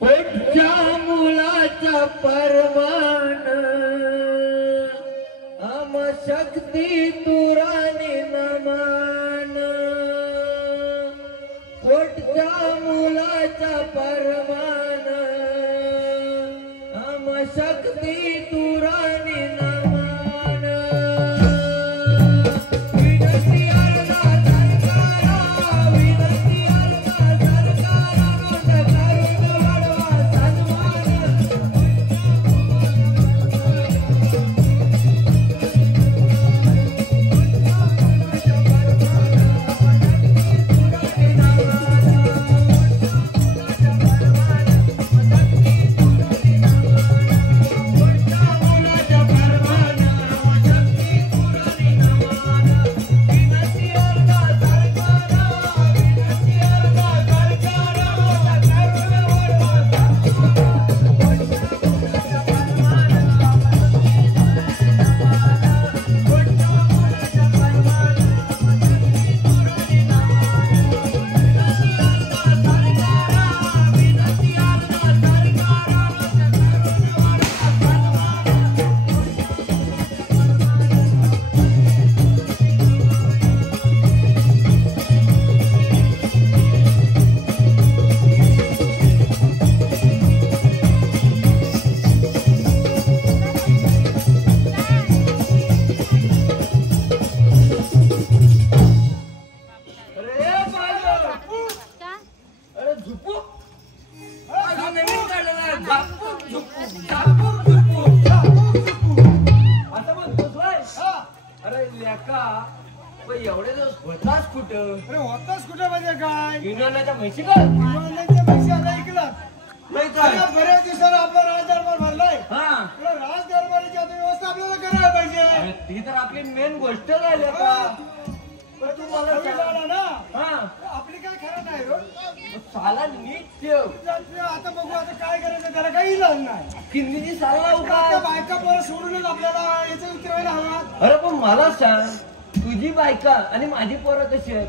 पोटच्या मुलाचा परमान आम शक्ती तुरानी नमान पोटच्या मुलाचा परमान आम शक्ती तुरानी नमान विनंती आला सरकारा विनंती आला सरकारा एवढे दिवस होताच कुठं? अरे होताच कुठे म्हणजे काय? युनानाच्या म्हशी का? युनानाच्या म्हशी आता ऐकलं नाही काय? बऱ्याच दिवसाला आपला राजदरबार भरलाय. हा राजदरबाराची आता व्यवस्था आपल्याला करायला पाहिजे. ती तर आपली मेन गोष्ट झाली आता. तू मला सांगा ना. हा आपली काय खरं नाही रो. साला नीट ठेव. आता बघू आता काय करायचं त्याला काही इलाज नाही. किन्नीची साला उभा बायका परत सोडूनच आपल्याला याचं उतरायला हवा. अरे पण मला सांग तुझी बायका आणि माझी पोरं कशी आहेत?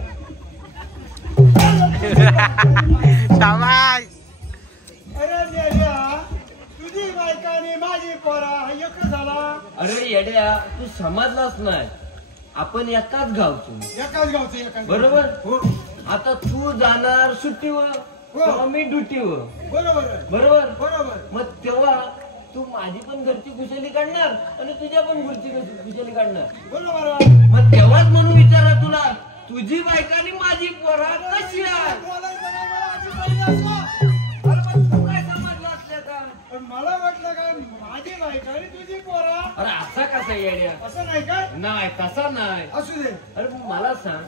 अरे तुझी बायका आणि माझी पोरा एक झाला. अरे येड्या तू समजलाच नाही आपण एकाच गावचो. एकाच गावचं बरोबर. आता तू जाणार सुट्टीवर तेव्हा मी ड्युटीवर. बरोबर बरोबर बरोबर. मग तेव्हा तू माझी पण घरची कुशली काढणार आणि तुझ्या पण घरची कुशली काढणार. बरोबर. मग तेव्हाच म्हणून विचारा तुला तुझी बायका आणि माझी पोरा कशी आहे? तू काय समजलं असल्या का? पण मला वाटलं का माझी बायका आणि तुझी पोरा. अरे असा कसा येड्या? असं नाही काय? नाही तसा नाही. असू दे. अरे मला सांग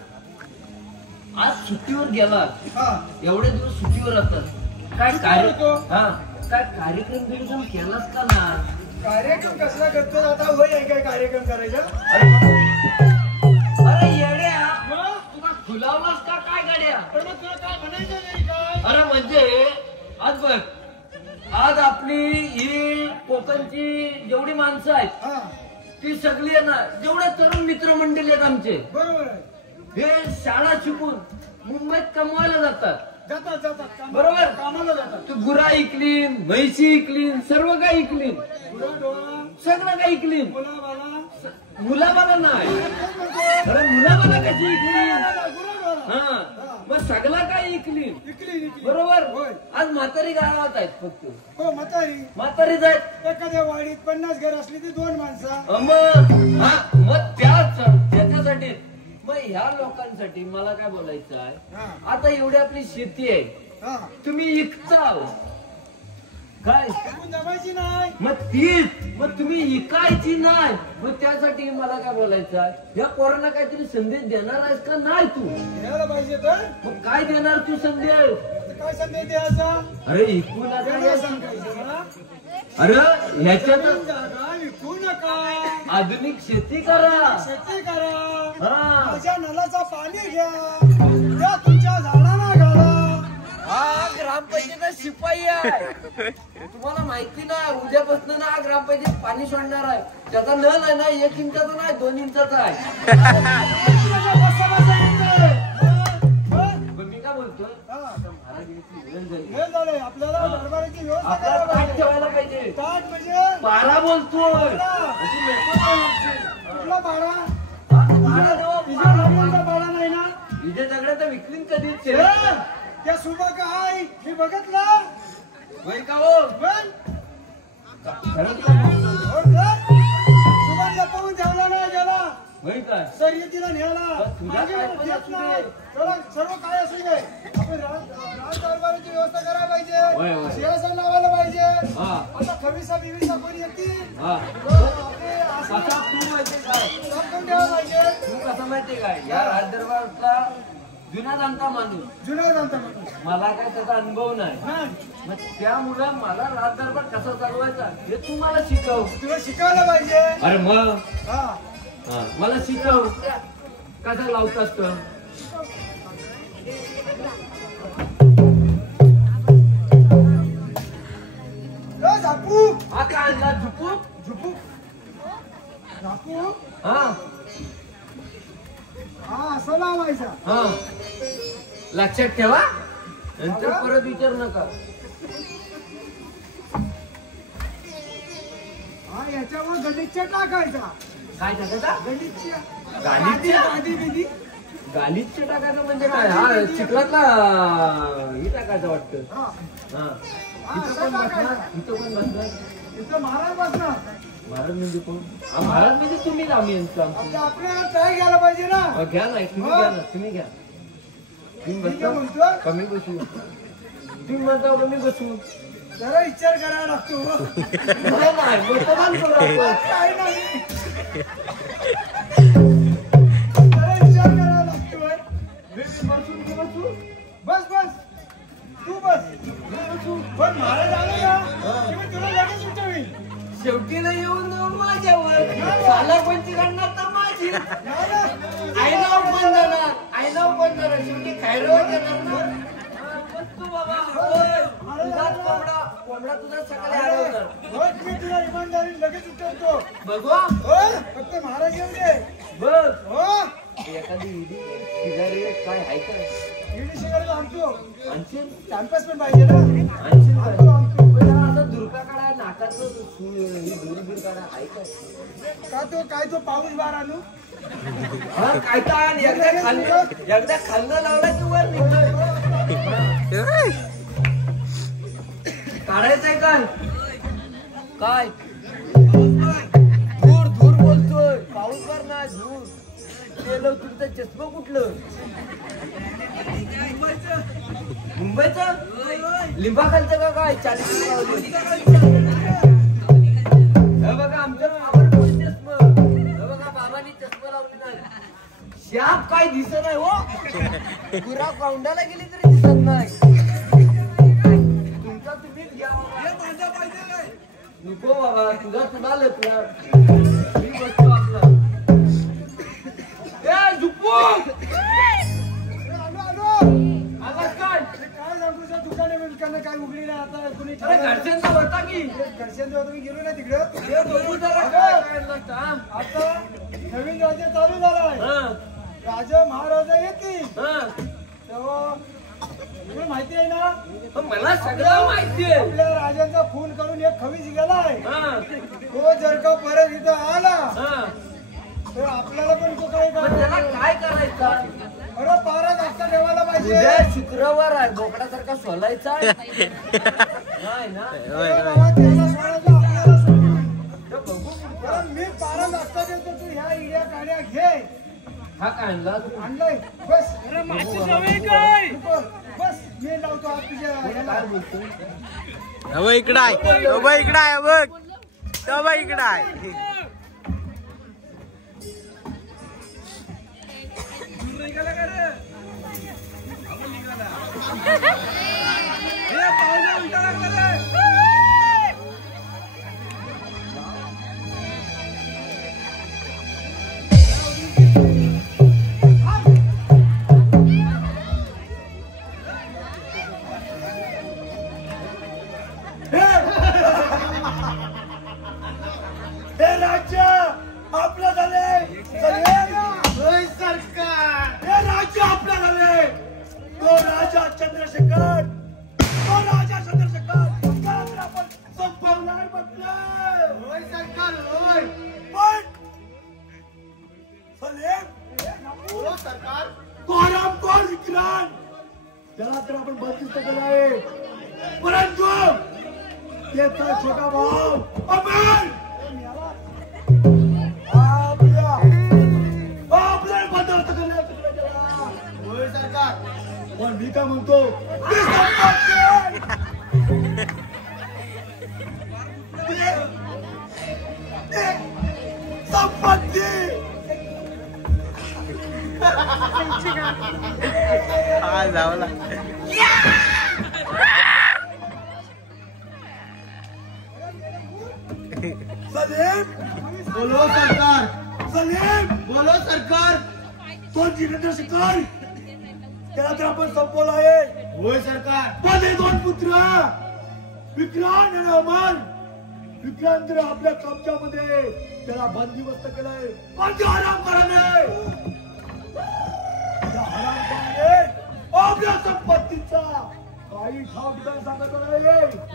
आज सुट्टीवर गेला हा एवढे दिवस सुट्टीवर असतात काय हा काय कार्यक्रम केलास का ना? कार्यक्रम कसला करतो आता वय आहे काय कार्यक्रम करायचा? अरे येड्या तुला खुलावलास का काय गाड्या? पण मग तुला काय म्हणायचं नाही काय? अरे म्हणजे आज बघ आज आपली ही कोकणची जेवढी माणसं आहेत हा ती सगळी आहे ना जेवढे तरुण मित्रमंडळी आहेत आमचे बरोबर आहे. हे शाळा शिकून मुंबईत कमवायला जातात. जातात जातात बरोबर. कामाला जातात. तू गुरा ऐकली म्हैशी ऐकली सर्व काही ऐकली सगळं काही ऐकली. मुलाबाला नाही. अरे मुलाबाला कशी ऐकली? हा मग सगळं काही ऐकली. बरोबर. आज म्हातारी गावात आहेत फक्त. हो म्हातारीच आहेत. एखाद्या वाडीत 50 घर असली ती 2 माणसं. मग त्याच्यासाठी मग ह्या लोकांसाठी मला काय बोलायचं आहे आता एवढी आपली शेती आहे तुम्ही इकता काय जमायची नाही मग तीच मग तुम्ही इकायची नाही. मग त्यासाठी मला काय बोलायचं आहे या पोरांना काहीतरी संदेश देणार आहेस का नाही? तू द्यायला पाहिजे तर मग काय देणार तू संदेश? काय संदेश द्यायचा? अरे इकू नका सांगायचं. अरे ह्याच्यात विकू नका. आधुनिक शेती करा. शेती करा. हा माझ्या नलाचा पाणी घ्या. त्या तुमच्या झाडाला घाला. हा ग्रामपंचायत शिपाई आहे. तुम्हाला माहिती नाही उद्यापासून ना ग्रामपंचायत पाणी सोडणार आहे. त्याचा नळ आहे ना 1 इंचाचा नाही 2 इंचाचा आहे. पण मी काय बोलतोय वेळ झाली. वेळ झाले आपल्याला दरबाराची व्यवस्था आपला करायला ताट पाहिजे. ठेवायला पाहिजे. ताट म्हणजे पारा बोलतोय पारा. अशी मेहमान आहे. कुठला पाडा? पारा देवा, तिच्या पारा. वडिलांचा पाडा नाही ना? विजय दगडाचा विक्रीन कधीच ए, त्या सुबा हाय मी बघितलं. होय का हो पण खरंच का? हो का? सुबा लपवून ठेवला नाही गेला. होय काय शर्यतीला न्यायला तुझ्या मागे काय देत पद्धत नाही. चला, सर्व काय असेल ते. आपण राज दरबाराची व्यवस्था करायला होय, पाहिजे. होय. सिंहासन लावायला पाहिजे. हा आता खविसा बिविसा कोणी येतील. हा आपले असं कसा तू माहितीये काय दाखवून ठेवायला पाहिजे. तू कसं माहितीये काय या राजदरबारचा जुना जाणता माणूस जुना जाणता माणूस. मला काय त्याचा अनुभव नाही नाही, मग त्यामुळे मला राजदरबार कसा चालवायचा हे तू मला शिकव. तुला शिकायला पाहिजे. अरे मग हा मला शिकव कसा लावत असत. झापू हा काय आणला झुपू झुपू झापू हा हा असं लावायचा. हा लक्षात ठेवा नंतर परत विचार नका. हा याच्यावर गणितच्या टाकायचा. काय टाकायचा गणितच्या गालीच्या? गादी बिदी. गालीचं टाकायचं म्हणजे काय हा चिखलातला हे टाकायचं वाटतं. हा हा हा, इथं असं पण बसणार टाकायचं. इथं पण बसणार. इथं महाराज बसणार. महाराज म्हणजे कोण हा महाराज म्हणजे तुम्ही आम्ही यांचं आमचं. आपल्याला ट्राय घ्यायला पाहिजे ना. घ्या ना तुम्ही घ्या ना तुम्ही घ्या. तुम्ही ठीक आहे बसता म्हणतो. कमी बसू तुम्ही म्हणता कमी बसू जरा विचार करायला लागतो. नाही मतदान करू आपण. काही नाही. जरा विचार करायला लागतोय. मी बसू मी बसू बस बस तू बस. पण महाराज आले ना की मी तुला लगेच उठवीन. शेवटी नाही येऊन जाऊन माझ्यावर साला कोणची करणार तर माझी नाही ना? आईला पण जाणार आईला पण जाणार शेवटी खायला येणार ना. बसतो बाबा होय. तुझाच कोंबडा तुझा सकाळी हरवणार. होय, मी तुला इमानदारी लगेच उठवतो. बघू हो फक्त महाराज येऊ दे. बघ हो एखादी शेजारी काय आहे का ईडी शिकायला आणतो. आणशील कॅम्पस पण पाहिजे ना. आणशील काय? आणतो आणतो. पण जरा असं दुर्गा काढा नाकाचं दूर काढा आहे काय काय तो पाऊस बार आणू. हा काय काय एकदा खाल्लं लावला की वर निघतोय. काढायचंय काय काय धूर धूर बोलतोय पाऊस भर नाही धूर. गेलं तुमचं चष्मा कुठलं मुंबईचं लिंबाखालचं का काय 40 लावले. बघा आमच्या बाबांनी चष्मा बघा बाबांनी चष्मा लावली नाही. शाप काय दिसत नाही हो. गुरा काउंडाला गेली तरी दिसत नाही. तुमचा तुम्हीच घ्या बाबा. नको बाबा तुझा तुला लपणार. मी बसतो आपला. ए झुपू आला काय काय सांगू सर दुकाने बिकाने काय उघडी नाही आता कुणी. अरे घरच्यांचा होता की घरच्यांच्या तुम्ही गेलो नाही तिकडं. हे बघू जरा काय करायला लागतं, हा? आता नवीन राज्य चालू झालाय. हा, राजा महाराजा येतील हा. तेव्हा तुला माहिती आहे ना मला सगळं माहितीये. आपल्या राजांचा खून करून एक खवीस गेलाय. हा, तो जर का परत इथं आला हा. तर आपल्याला पण तो काय पण त्याला काय करायचं? अरे पारा जास्त ठेवायला पाहिजे. उद्या शुक्रवार आहे बोकडासारखा सोलायचा नाही ना. अरे बाबा, त्याला सोडायचं आपल्याला सोडून. तर बघू कारण मी पारा जास्त देतो तू ह्या इड्या काड्या घे. हा काय आणला तू? आणलंय बस. काय नको, बस मी लावतो आज तुझ्या ह्याला. बोलतो इकडं आहे इकडं आहे बघ इकडं आहे. हे राज्य आपलं झाले. सरकार हे राज्य आपलं झाले. तो राजा चंद्रशेखर बंदोबस्त केलाय, परंतु त्याचा छोटा भाऊ अमर आपल्याला बंदोबस्त करण्याचा केला. होय सरकार, पण मी काय म्हणतो संपत्ती हा जावला सलीम बोलो सरकार, सलीम बोलो सरकार. तो जितेंद्र शेखर त्याला तर आपण संपवलं आहे. होय सरकार, पण हे दोन पुत्र विक्रांत आणि अमर, विक्रांत आपल्या कब्जामध्ये त्याला बंदिवस्त केलंय. पण ते हरामखोराने आपल्या संपत्तीचा काही ठाव सांगत नाही.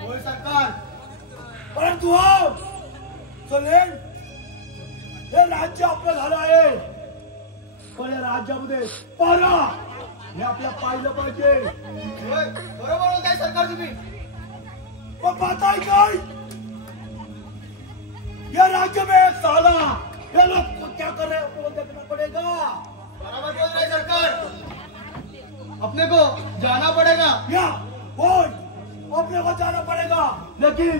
होय सरकार, परंतु सलीम हे राज्य आपलं झालं आहे, पण या राज्यामध्ये पारा हे आपल्या पाहिलं पाहिजे. बरोबर होत आहे सरकार तुम्ही. पण पाहताय काय या राज्य में एक साला ये लोग को क्या कर रहे हैं आपको देखना पड़ेगा. बराबर बोल रहे सरकार, अपने को जाना पड़ेगा. या अपने को जाना पड़ेगा, लेकिन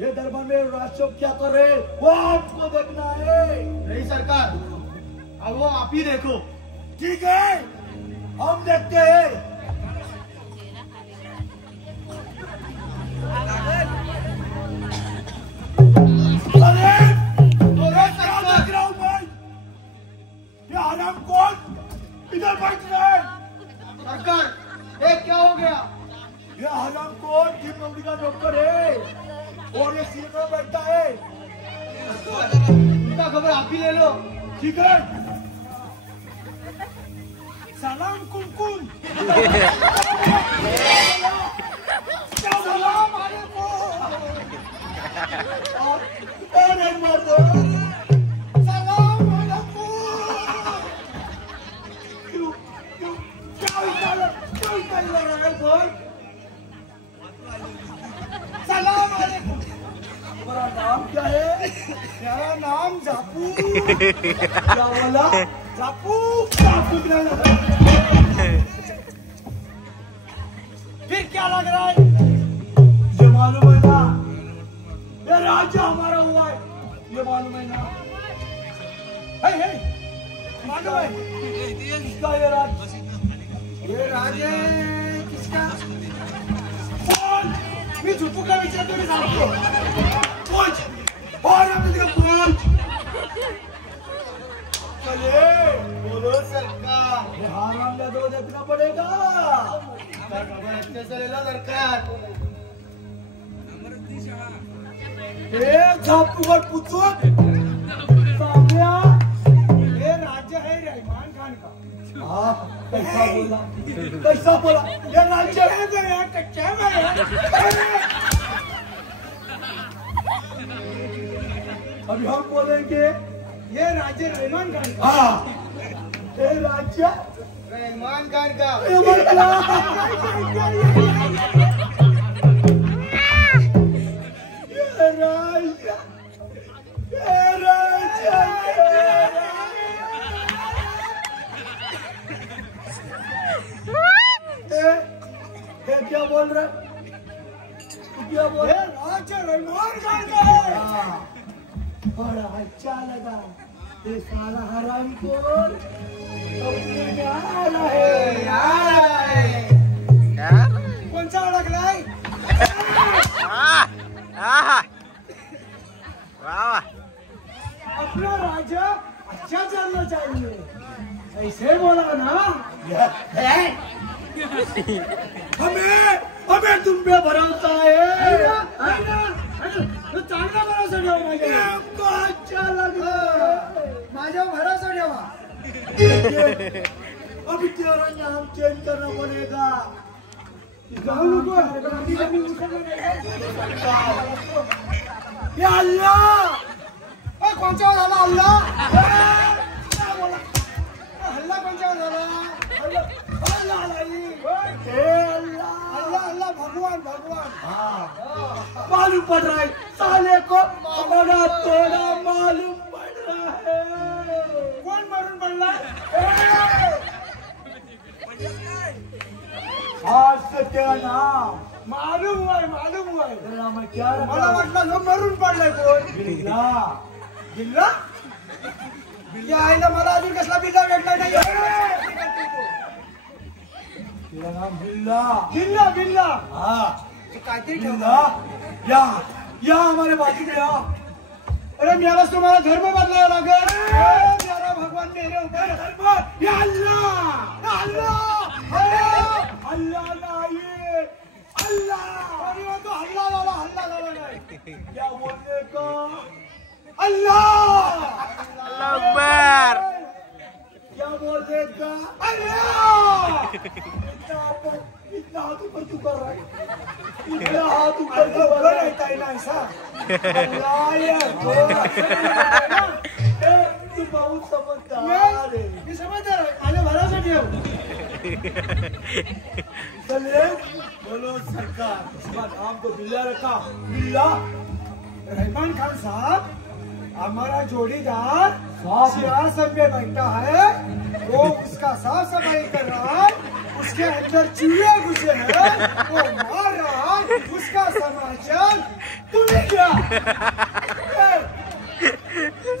ये दरबार में राष्ट्र क्या कर रहे वो आपको देखना है. नहीं सरकार, अब वो आप ही देखो. ठीक है, हम देखते हैं. ये हराम कौन इधर बैठ रहा है. सरकार, ये क्या हो गया. ये हराम कौन टीम नौकरी का नौकर है और ये सीट में बैठा है. उनका खबर आप ही ले लो. ठीक है. सलाम कुमकुम. सलाम वालेकुम. तुम्हारा नाम क्या है. मेरा नाम जापू. क्या बोला. जापू. जापू फिर क्या लग रहा है. ये मालूम है ना ये राज्य हमारा हुआ है. ये मालूम है ना. है मालूम है किसका ये राज्य. ये राज्य किसका. कौन. मी झुपू का विचार तुम्ही सांगतो. चले बोलो सरकार. हरामला दो देखना पड़ेगा. अच्छे से ले लो सरकार. झापूवर पुचून सामया हे राज्य है रहमान खान का. कैसा बोला कैसा बोला. ये राज्य है गया कच्चा में. अभी हम बोलेंगे ये राज्य रहमान खान का. ये राज्य रहमान खान का. क्या बोल रहे क्या बोल रहे. राज्य रहमान खान का है. बड़ा अच्छा लगा. ये साला हराम को कौन सा अडकलाय. अपना राज्य अच्छा चलना चाहिए. ऐसे बोला ना. हमें तुम पे भरोसा है. चांगला भरोसा ठेवा. माझ्या अच्छा लगा. माझ्या भरोसा ठेवा. अभी तेरा नाम चेंज करना पड़ेगा. या अल्लाह. कोणचा झाला अल्लाह. हल्ला कोणचा झाला. अल्लाह अल्लाह भगवान भगवान। हाँ मालूम पड़ रहा है साले को, हमारा थोड़ा मालूम पड़ रहा है। कौन मारून पडला? आज से क्या नाम मालूम हुआ है, मालूम हुआ है। तेरा नाम क्या रखा? मला वाटलं जो मरून पडलाय कोण? बिल्ला। बिल्ला? बिल्ला आईला मला अजून कसला बिल्ला भेटला नाही। तेरा नाम बिल्ला। बिल्ला बिल्ला हाँ काहीतरी बिल्ला, या हमारे बाजू में आ। अरे मेरा तुम्हारा धर्म बदलावा लागेल। मेरा भगवान मेरे ऊपर धर्म। या अल्लाह, या अल्लाह, अल्लाह, अल्लाह नहीं, अल्लाह। अरे वो तो हल्ला वाला नहीं। क्या बोलने का? अल्लाह, अकबर। क्या बोलने का? अल्लाह। इतना हाथ ऊपर क्यों कर रहा है? इतना हाथ ऊपर क्यों कर रहा है? रहता है ना ऐसा। तू बहुत समझदार है। मी समजदार आहे, माझ्या भरोसा ठेव। चलिए बोलो सरकार, इसका नाम तो बिल्ला रखा। बिल्ला रहमान खान साहब, हमारा जोड़ीदार साहब। सियासत में बैठा है, वो उसका साफ सफाई कर रहा है, उसके अंदर चूहे घुसे हैं, वो मार रहा है, उसका समाचार तुम्हें क्या?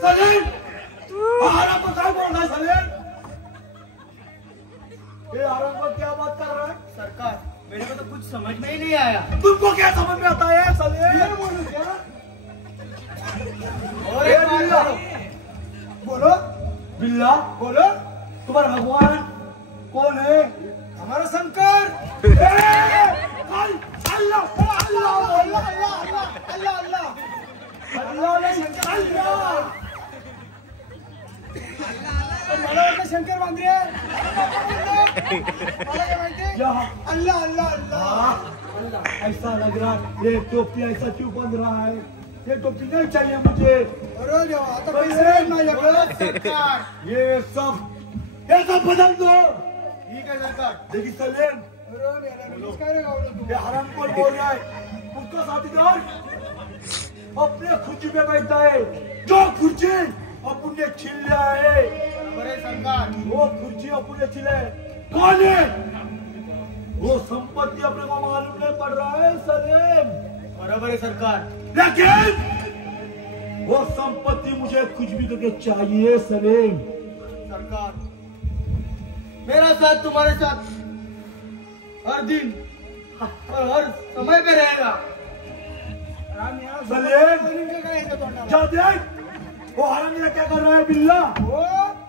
सलीम, आराम को क्या बोल रहा है सलीम? ये आराम को क्या बात कर रहा है? सरकार, मेरे को तो कुछ समझ में ही नहीं आया। तुमको क्या समझ में आता है सलीम? ये बोलूं क्या? और एक बिल्ला, बोलो बिल्ला बोलो। तुम्हारा भगवान कौन है? हमारा शंकर। अल्लाह अल्लाह अल्लाह अल्लाह अल्लाह अल्लाह अल्लाह अल्लाह नहीं शंकर। मला वाटतं शंकर बांधरे। मला काय माहिती? अल्लाह अल्लाह अल्लाह। ऐसा लग रहा है ये टोपी ऐसा क्यों बंध रहा है? ये टोपी नहीं चाहिए मुझे। अरे देवा, आता पैसे नाही माझ्याकडे। सरकार, ये सब बदल दो। ठीक है सरकार। देखिए सलीम, अरे मेरा काय रे गावलं तू? ये हराम कौन बोल रहा है? उसका साथीदार अपने खुर्ची पे बैठा है, जो खुर्ची अपन ने छीन लिया है। बरे सरकार, वो खुर्ची अपन ने छीने कौन है? वो संपत्ति अपने को मालूम नहीं पड़ रहा है सलीम। बराबर है सरकार। लेकिन वो संपत्ति मुझे कुछ भी करके चाहिए सलीम। सरकार, मेरा साथ तुम्हारे साथ हर दिन और हर समय पे रहेगा। सलीम, जा देख वो हरामी क्या कर रहा है बिल्ला? वो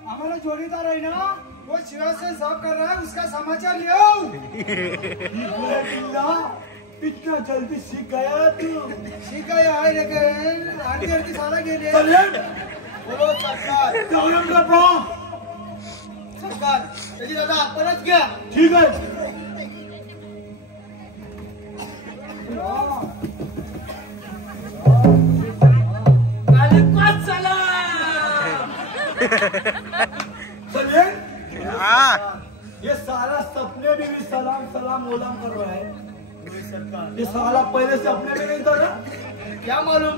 हमारा जोड़ीदार है ना, वो शिवा से साफ कर रहा है, उसका समाचार ले आओ। बिल्ला इतना जल्दी सीख गया तू? ठीक है यार, लेकिन आरती आरती सारा गेले। सलीम, बोलो सरकार। जाऊन का ब्रो। सरकार, त्याची दादा आपणच घ्या। ठीक है। सलीम, हाँ ये सारा सपने में भी सलाम सलाम ओलाम कर रहा है। सरकार, ये साला पहले से अपने में नहीं था ना? क्या मालूम,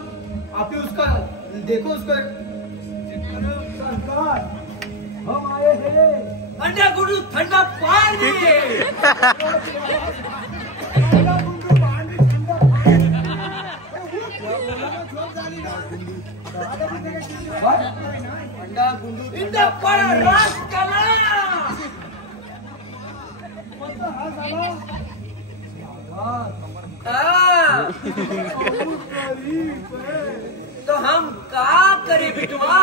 आप ही उसका देखो उसका। सरकार, हम आए हैं अंडा गुरु ठंडा पानी। अंडा गुंडू इंदा पड़ा रास कला। तो हम का करे बिटवा?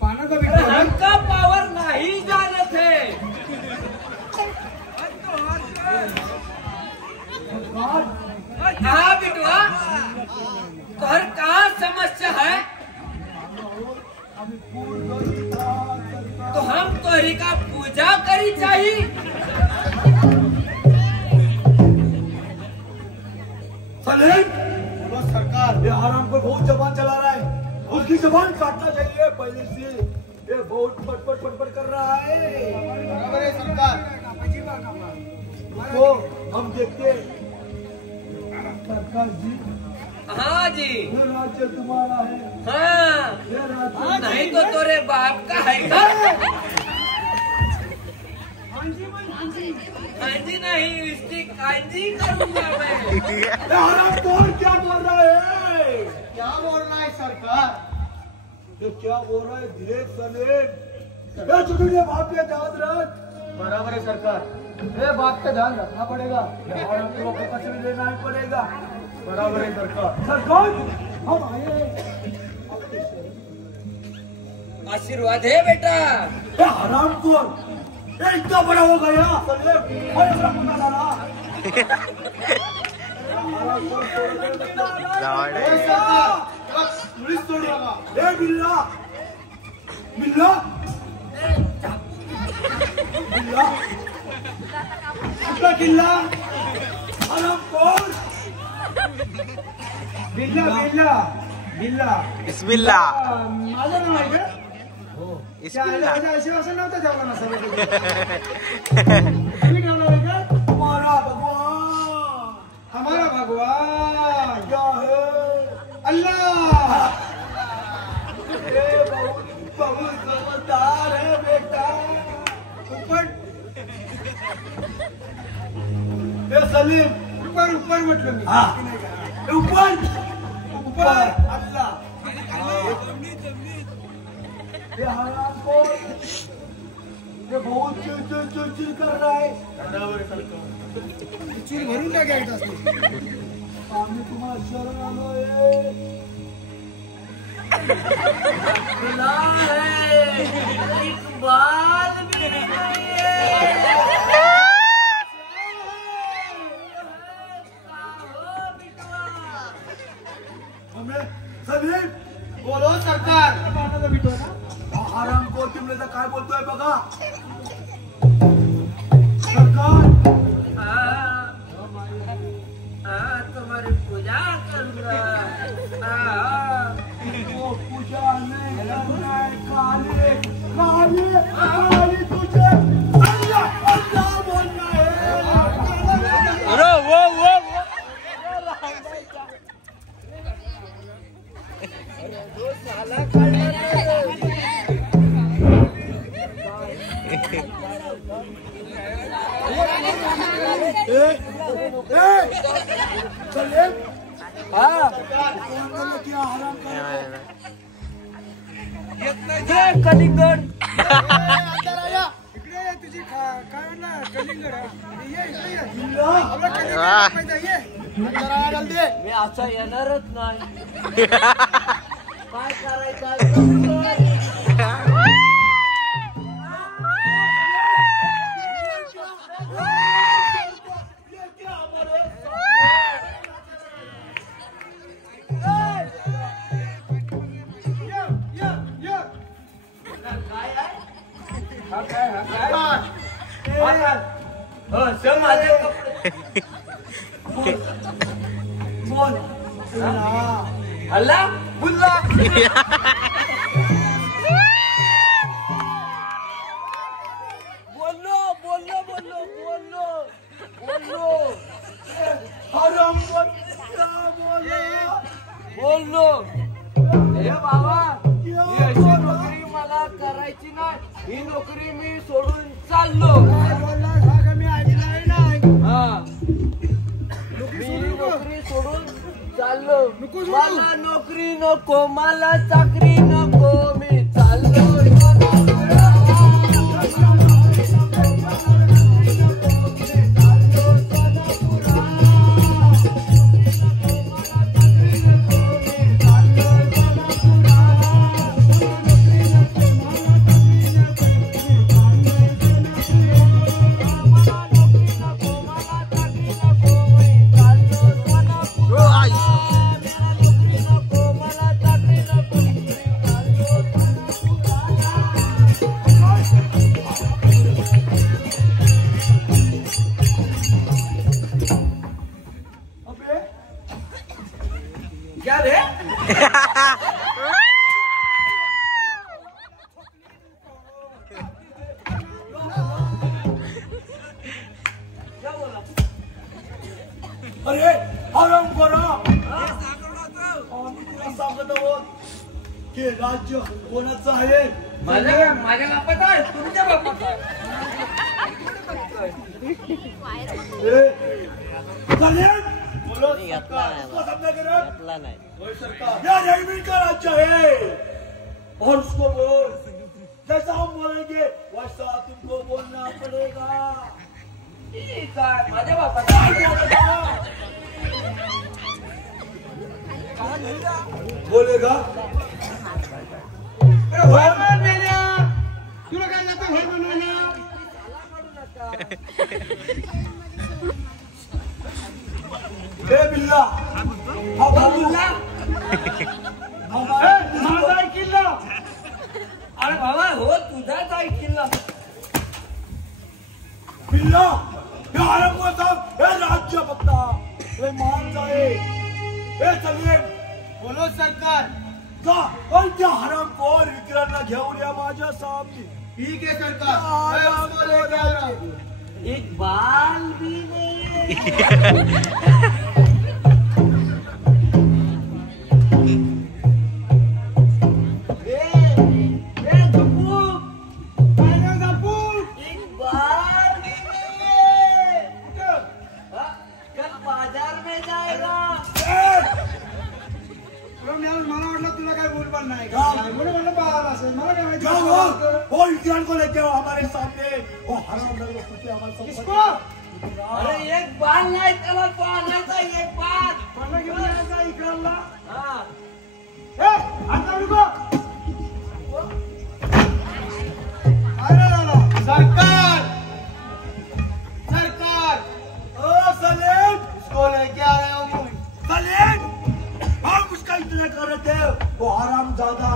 पाना का हमका पावर नहीं जानत है। हाँ बिटवा, तोहर कहाँ समस्या है? तो हम तोहरी का पूजा करी चाहिए। सलीम, सरकार, ये हराम को बहुत जबान चला रहा है, उसकी जबान काटना चाहिए पहले से। ये बहुत पटपट पटपट कर रहा है। बराबर है सरकार। तो हम देखते सरकार जी। हाँ जी, ये राज्य तुम्हारा है। हाँ, ये राज्य नहीं तो तेरे बाप का है का? कांजी नहीं, इसकी कांजी करूंगा मैं। हराम कौन क्या बोल रहा है? क्या बोल रहा है सरकार? ये क्या बोल रहा है? धीरे सलेम, ये चुटुड़िया बात पे ध्यान रख। बराबर है सरकार, ये बात का ध्यान रखना पड़ेगा। हराम को कुछ भी लेना ही पड़ेगा। बराबर है सरकार। सरकार हम आए आशीर्वाद है बेटा। ये हराम कौन ये इतना बड़ा हो गया सलेम, और ऐसा मुन्ना डाला। पुलिस तोड़ेगा। ए बिल्ला बिल्ला बिल्ला उसका किल्ला हराम कौन? बिल्ला बिल्ला बिल्ला बिस्मिल्ला माझं नाव आहे का? बिस्मिल्ला असं नव्हतं ठेवलं ना सगळं तुम्ही ठेवलं आहे का? हमारा भगवान, हमारा भगवान क्या है? अल्लाह। ये बहुत बहुत समझदार है बेटा। ऊपर ये सलीम ऊपर ऊपर म्हटलं मी। हाँ ऊपर ऊपर अल्लाह। ये हराम को ये बहुत चिल कर रहा है। चिल भरून टाकायचं असतं। आम्ही तुम्हाला शरण आलोय। खुला है, इकबाल भी नहीं है। हमें सलीम बोलो सरकार। आराम को तुमने काय बोलतोय बघा सरकार। तुम्हारी पूजा करूंगा। पूजा नहीं करना है, काले काले काले तुझे अल्लाह अल्लाह बोलना है। वो साला काढला सलेम हाँ क्या हराम कर कलिंगड अंदर आया। इकडे तुझी काय ना कलिंगड ये आपला कलिंगड पाहिजे ये अंदर आया जल्दी। मी असं येणारच नाही। काय करायचं? माझे कपडे बोल हल्ला बुल्ला बोलो बोलो बोलो बोलो बोलो हराम बोल बोलो हे बाबा ही अशी नोकरी मला करायची नाही। ही नोकरी मी सोडून चाललो। मी ऐकलंय ना। हा मी ही नोकरी सोडून चाललो। मला नोकरी नको, मला चाकरी नको, मी चाललो। अरे आराम करा. आम्ही तुला सांगत आहोत की राज्य कोणाचं आहे. माझ्या बापाचं आहे, तुमच्या बापाचं आहे. का राज्य है और उसको बोल जैसा हम बोलेंगे वैसा तुमको बोलना पड़ेगा. ठीक आहे, माझ्या बापाचं बोलेगा. तुला काय जातं घर बनवायला. बिल्ला किल्ला माझा किल्ला. अरे बाबा हो तुझाच आहे किल्ला. बिल्ला हे आरंगाचा हे राज्य बघता हे माणसं आहे. हे सगळे बोलो सरकार. जा पण त्या हरामखोर विक्रांना घेऊन या माझ्या सामने. ठीक आहे सरकार. एक बाल भी नहीं को लेके आओ हमारे सामने. वो हराम लोग कुत्ते हमारे किसको? अरे एक बाल नाही त्याला तो आणायचा एक बाल. पन्ना घेऊन यायचा इकरांना. हा आता नको. सरकार सरकार. ओ सलीम इसको लेके आ रहे हो मुझे. सलीम हम उसका इतना कर रहे थे. वो हराम ज्यादा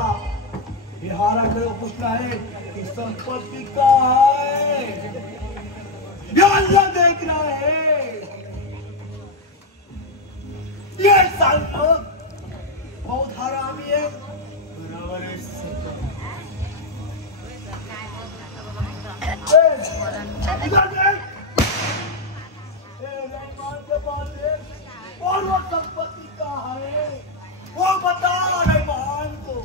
ये हराम लोग पूछना है कि संपत्ति का है. ये अल्लाह देख रहा है. ये साल बहुत हरामी है. बराबर है. और वो संपत्ति का है वो बता रहमान को.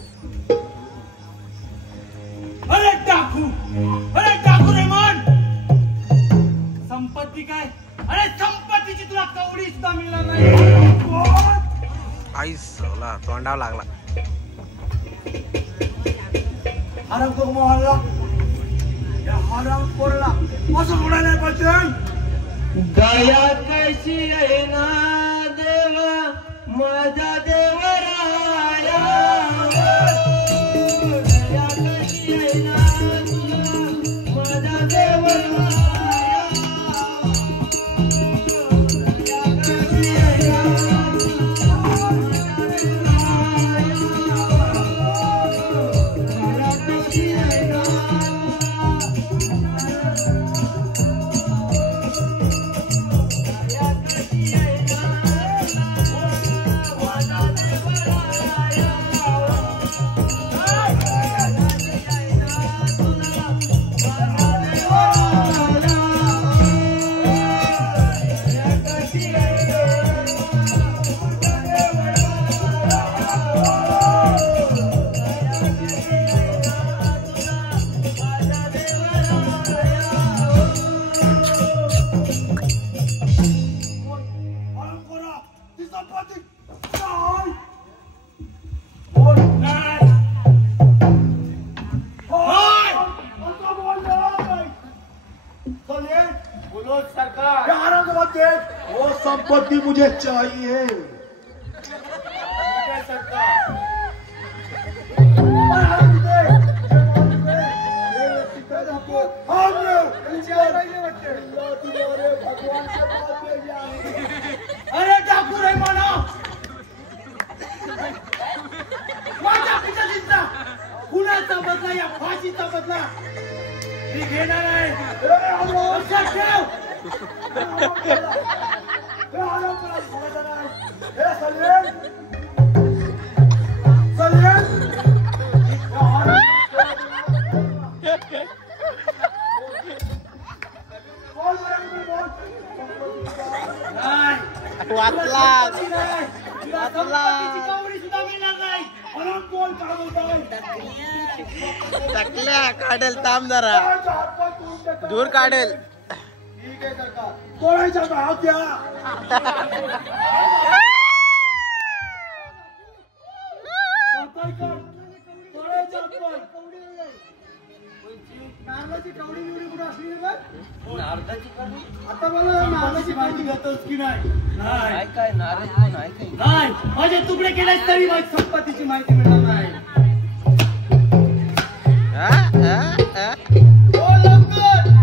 अरे डाकू रहमान. संपत्ती काय. अरे संपत्तीची तुला कवडी सुद्धा मिळणार नाही. आई सोला तोंडावर लागला. हराम को मारला या हराम कोरला असं म्हणायला पाहिजे. दया कशी आहे ना देवा माझा देवराया. दया कशी आहे ना तुला माझा देवराया. दया कशी आहे ना दया कशी आहे ना. बोलो सरकार. वो संपत्ति मुझे चाहिए. सरकार. अरे डाकू रहमाना माझ्या पिता कुणाचा बदला या फाशीचा बदला मी घेणार आहे. लक्षात ठेव. संपत्तीची कवडी सुद्धा मिळणार नाही म्हणून कोण काढवतोय टाकल्या काढेल ताम जरा दूर काढेल ठीक आहे सरकार कोणाच्या भाव द्या नारळाची कवडी बिवडी कुठे असली का आता मला नारळाची माहिती घेतोस की नाही काय नारळ नाही काही नाही माझे तुकडे केले तरी माझी संपत्तीची माहिती मिळणार नाही हो लवकर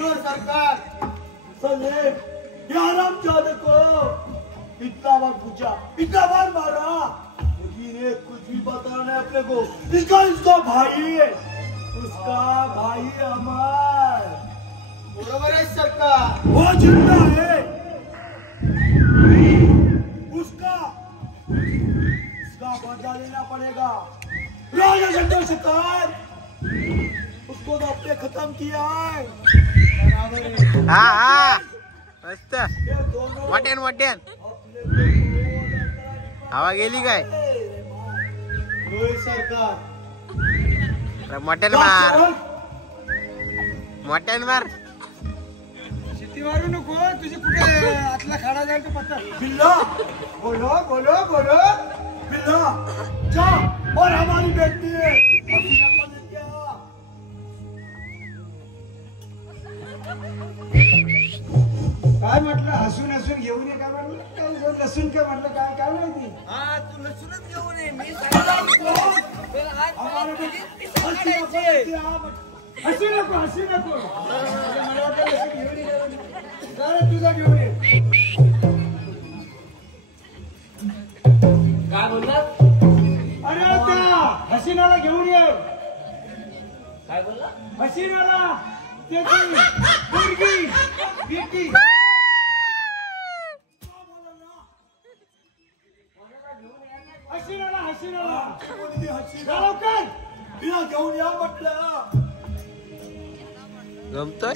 हुजूर सरकार सलेम ये हरामजादे को इतना बार पूछा इतना बार मारा लेकिन ये कुछ भी बता नहीं अपने को इसका भाई है उसका भाई अमर बराबर है सरकार वो जिंदा है उसका बदला लेना पड़ेगा राजा चंद्रशेखर उसको तो आपने खत्म किया है बराबर है हा मस्त वाटेन हवा गेली काय सरकार मटन मार शिट्टी मारू नको तुझे कुठे आतला खाडा जाईल तो पत्ता बिल्ला बोलो बिल्ला जा और हमारी बेटी है काय म्हटलं हसून घेऊन ये काय म्हटलं काय लसूण काय म्हटलं काय माहिती हा तू लसूणच घेऊन ये मी हसी नको तुझा घेऊन ये काय बोललात अरे त्या हसीनाला घेऊन ये काय बोलला हसीनाला त्याची मुलगी बेटी हसीनाला लवकर तिला घेऊन या म्हटलं जमतोय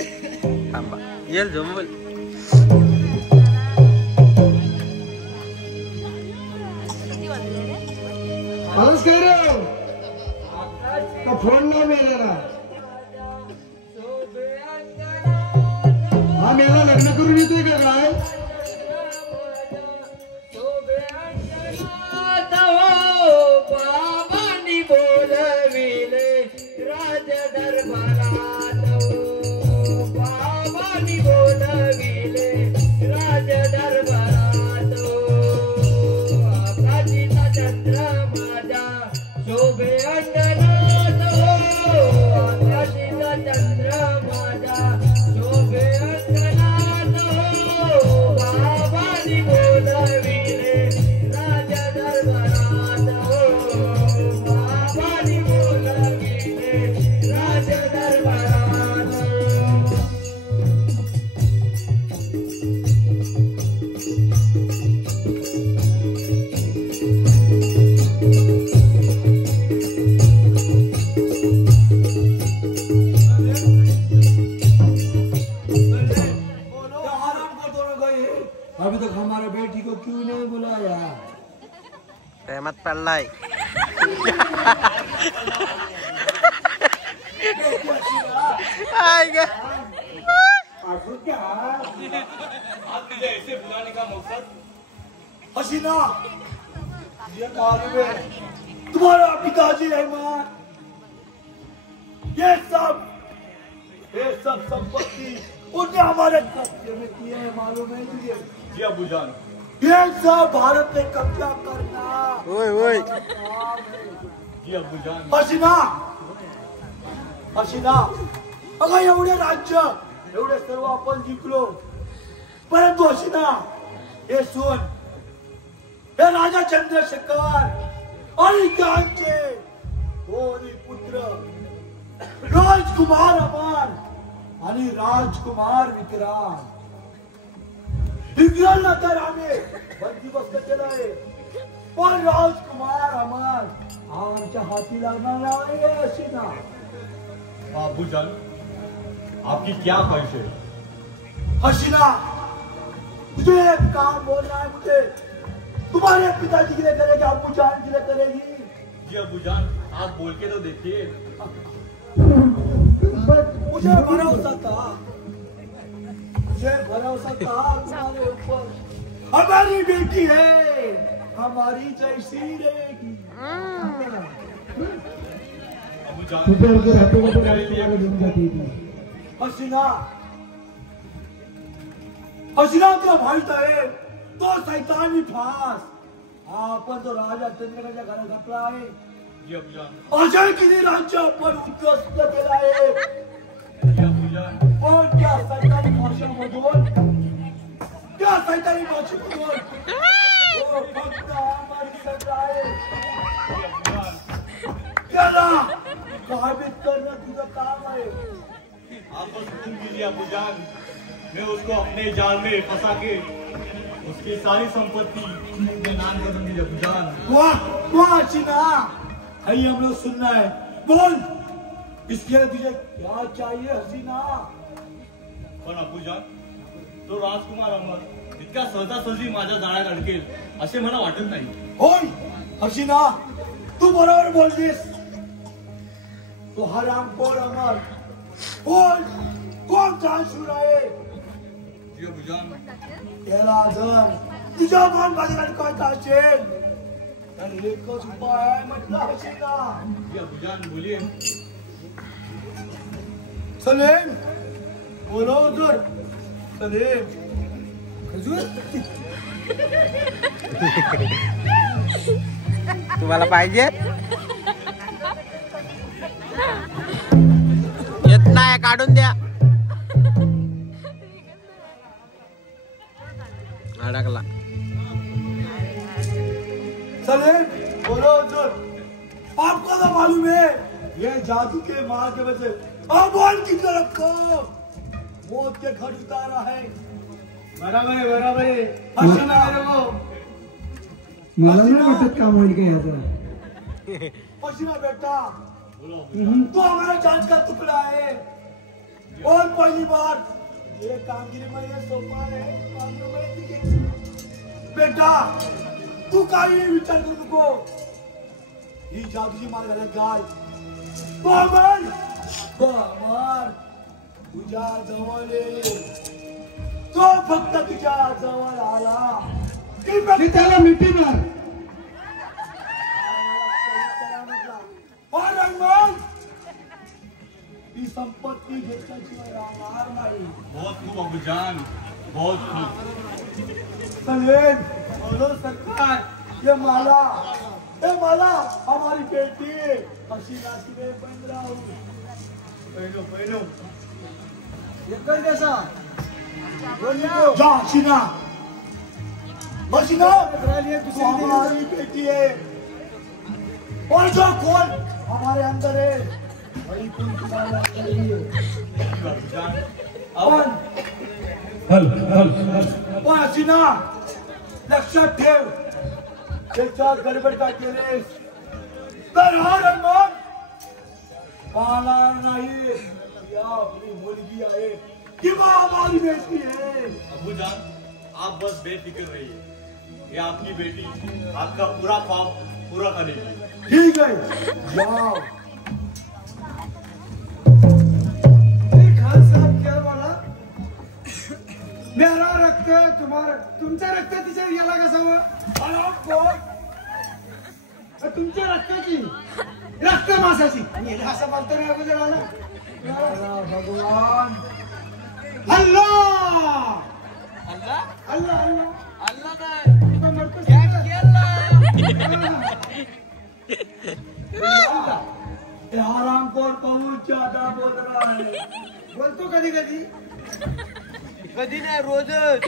थांबा येल जमवल माणूस काय रे का फोन नाही मिळाला हा मेला लग्न करून येतोय का काय बाबांनी बोलविले राज दरबारात बाबांनी बोलविले राज दरबारात आकाशीचा चंद्र माझ्या शोभे अंगणात आकाशीचा चंद्र माझ्या शोभे अंगणात बाबांनी बोलविले राज दरबारात बाबांनी बोलविले राज दरबारात अभी तक हमारे बेटी को क्यों नहीं बुलाया प्रेमात पडलाय ऐसे बुलाने का मकसद हसीना ये मालूम है तुम्हारा पिताजी रहमान ये सब संपत्ति उनने हमारे कब्जे में किए हैं मालूम है तुझे जी अबू जान ये सब भारत में कब्जा करना ओए जी अबू जान हसीना हसीना अगं एवढे राज्य एवढे सर्व आपण जिंकलो, परंतु हसीना हे सोन हे राजा चंद्रशेखर आणि त्यांचे दोन्ही पुत्र राजकुमार अमर आणि राजकुमार विक्रांत, विक्रांतला तर आम्ही बंदिस्त केलंय, पण राजकुमार अमर आमच्या हाती लागणार नाही हसीना। बाबूजान, आपकी क्या ख्वाहिश है? हसीना मुझे एक काम बोलना है, मुझे तुम्हारे पिताजी के लिए करेगी, अब्बूजान के लिए करेगी? जी अब्बूजान, आप बोल के तो देखिए। मुझे भरोसा था तुम्हारे ऊपर। हमारी बेटी है, हमारी जैसी रहेगी। हसीना हसीना तुला माहित आहे तो सैतानी फास आपण तो राजा चंद्रकाच्या घरात घातला आहे। जी अब्बूजान। अजय किती राज्य आपण उद्ध्वस्त केलं आहे, जी अब्बूजान। पण त्या सैतानी भाषेमधून तो फक्त अमर दिसत आहे। जी अब्बूजान। त्याला काबीज करणं तुझं काम आहे। आप बस हुक्म कीजिए अब्बूजान, मैं उसको अपने जाल में फंसा के उसकी सारी संपत्ति अपने नाम कर दूंगी अब्बूजान। वाह हसीना, है हम लोग सुनना है, बोल इसके लिए तुझे क्या चाहिए हसीना? पण अब्बूजान, तो राजकुमार अमर इतक्या सहजासहजी माझ्या जाळ्यात अडकेल असे मला वाटत नाही। होय हसीना, तू बरोबर बोललीस। तो हरामखोर अमर कोण जानशूर आहे? जी अब्बूजान। त्याला जर तुझ्या मान बाजारात कळत असेल तर एकच उपाय आहे म्हटलं हसीना। जी अब्बूजान, बोलिए। सलीम बोलो उधर। सलीम हुजूर तुम्हाला पाहिजे येत नाही, काढून द्या। अडकला। सलीम बोलो हुजूर, आपको तो मालूम है ये जादू के मार के वजह से अमोल की तरफ को मौत के घर उतारा है। बराबर है हसीना मेरे को मला नाही वाटत काम होईल काय आता। हसीना बेटा तू हमारा जान का टुकड़ा है, और पहली बार ये कामगिरी में ये सोपा है मालूम है तुझे? बेटा तू काही विचार करू नको, ही जादूची मार घालत जाय। अमर तुझ्या जवळ ये, तो फक्त तुझ्या जवळ आला की त्याला मिठी मार। ही संपत्ती घेतल्याशिवाय राहणार नाही। बहुत खूब अब्बूजान, बहुत खूब। सलीम बोलो सरकार, ये माला हमारी बेटी हसीना की मैं बन रहा हूँ। पहनो ये कर कैसा जा हसीना तू हमारी बेटी है, और जो कौन हमारे अंदर है वही तुम तुम्हारे अंदर ही है। अब्बूजान, पण हसीना लक्षात ठेव, त्याच्या गडबड काय केलेस तर हा रंगण पाहणार नाही। या आपली मुलगी आहे किंवा हमारी बेटी है। अब्बूजान, आप बस बेफिक्र रहिए, ये आपकी बेटी आपका पूरा ख्वाब पूरा करेगी। ठीक है जाओ। खान साहब क्या बोला? मेरा रक्त तुम्हारा, तुमचा रक्त तिच्या याला कसा हुआ? तुमच्या रक्ताची रक्त मासाची असं बोलतो ना अगोदर भगवान अल्लाह अल्लाह अल्लाह अल्लाह अल्लाह काय हरामखोर और बहुत ज्यादा बोल रहा है. बोलतो कधी कधी. कधी नाही रोजच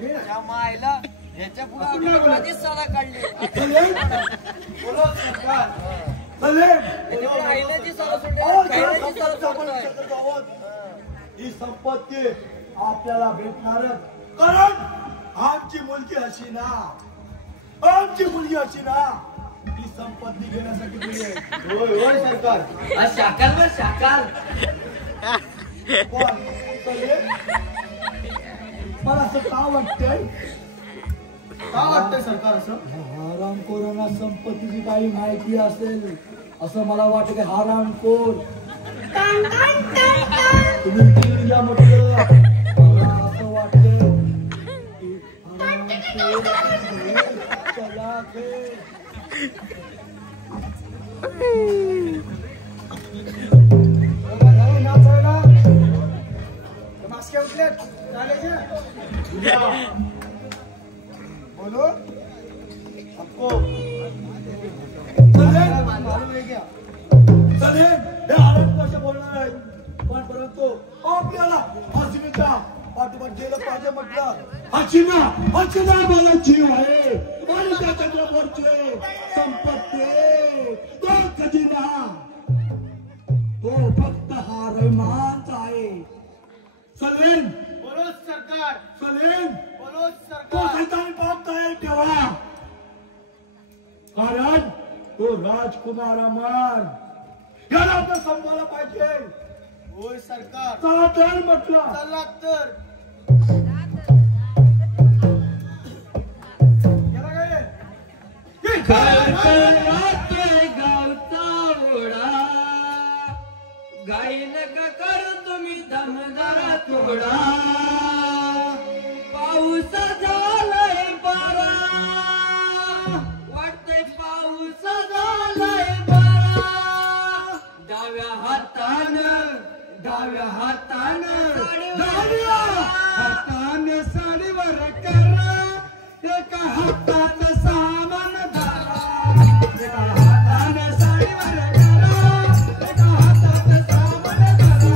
त्या मायला ह्याच्या पुढे सडा काढले. बोलो सरकार. सलेम. ही संपत्ती आपल्याला भेटणारच. कारण आमची मुलगी हसीना, आमची मुलगी हसीना ही संपत्ती घेण्यासाठी गेली आहे. होय होय सरकार. शाकाल बर शाकाल. कोण? मला असं का वाटतंय? का वाटतंय सरकार असं? हरामखोरांना संपत्तीची काही माहिती असेल असं मला वाटतं की हरामखोर तुम्ही तीन या म्हटलं. मला असं वाटतं की चला मास्के उठलेत बोलो आपको हे आरंभ कसे बोलणार आहे पण परंतु आपल्याला हसीनेच्या पाठोपाठ गेलं पाहिजे म्हटलं. हसीना मला जीव आहे आणि त्या चंद्रपूरचे संपत्ती तो खजिना तो फक्त हा रहमानचा आहे. सलीम बोलो सरकार. सलीम बोलो सरकार. तो सैतानी बाप आहे तेव्हा कारण तो राजकुमार अमर याला आपण संभाळला पाहिजे. होय सरकार. चला तर म्हटलं. चला तर गावचा ओढा गाई नका कर तुम्ही दमदारा थोडा. पाऊस झालाय बारा वाटतंय पाऊस झालाय बारा. डाव्या हातानं साडीवर करा एका हातात सामान धरा. एका हातानं साडीवर करा एका हातात सामान धरा.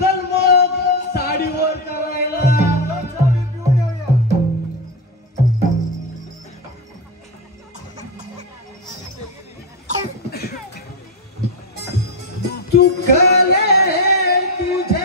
चल मग साडीवर करायला. तू कले तुझे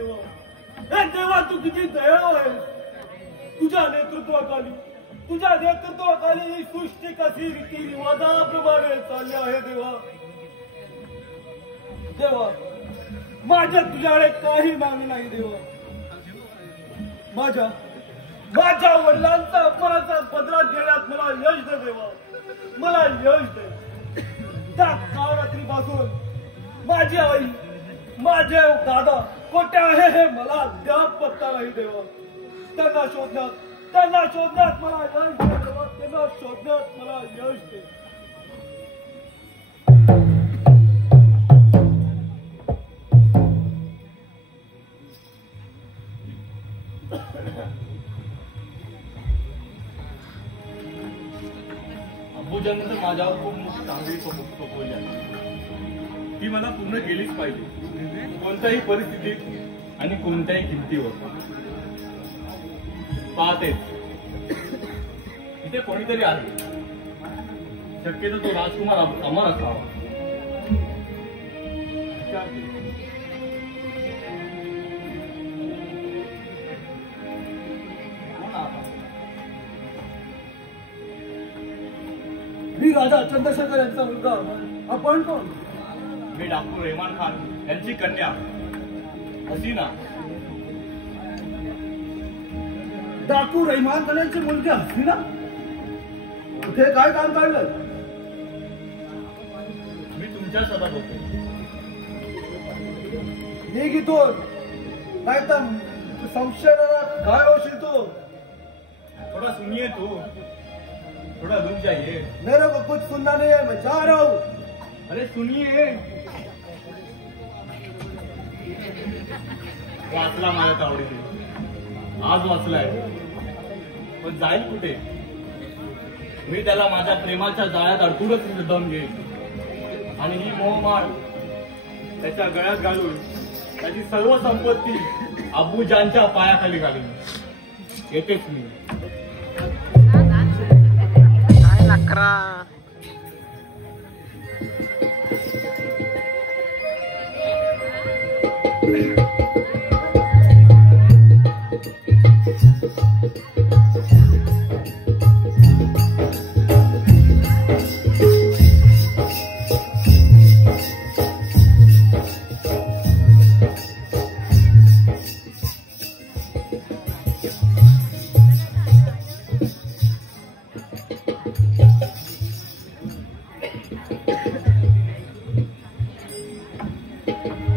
देवा, हे देवा तू किती दयाळू आहे. तुझ्या नेतृत्वाखाली ही सृष्टी कशी रीती रिवाजाप्रमाणे चालली आहे देवा. देवा माझ्या तुझ्याकडे काही मागणी नाही देवा. माझ्या वडिलांचा अपमानाचा बदला घेण्यात मला यश दे देवा, मला यश दे. त्या काळरात्रीपासून माझी आई माझे दादा कोठे आहे हे मला अद्याप पत्ता नाही देवा. त्यांना शोधण्यात मला यश दे देवा, त्यांना शोधण्यात मला यश दे. अबूजांनी माझ्यावर खूप चांगली सोपवली आहे. ती मला पूर्ण केलीच पाहिजे, कोणत्याही परिस्थितीत आणि कोणत्याही किमतीवर. पाहतेच इथे कोणीतरी आहे, शक्यतो तो राजकुमार अमर असावा. मी राजा चंद्रशेखर यांचा मुलगा. आपण कोण? मी डॉक्टर रेहमान खान यांची कन्या हसीना. डाकू रहिमान खान यांची मुलगी हसीना? कुठे काय काम काढलं? मी तुमच्या शोधात होतो. निघ इथून, नाही तर संशयाला काय होशील तू. थोड़ा सुनिए तो, थोड़ा रुक जाइए. मेरे को कुछ सुनना नहीं है, मैं जा रहा हूँ. अरे सुनिए. वाचला माझ्या तावडीने, आज वाचलाय, पण जाईल कुठे? मी त्याला माझ्या प्रेमाच्या जाळ्यात अडकूनच दम घेईल आणि ही मोहमाळ त्याच्या गळ्यात घालून त्याची सर्व संपत्ती अबूजानच्या पायाखाली घालीन. येतेच मी. काय नखरा.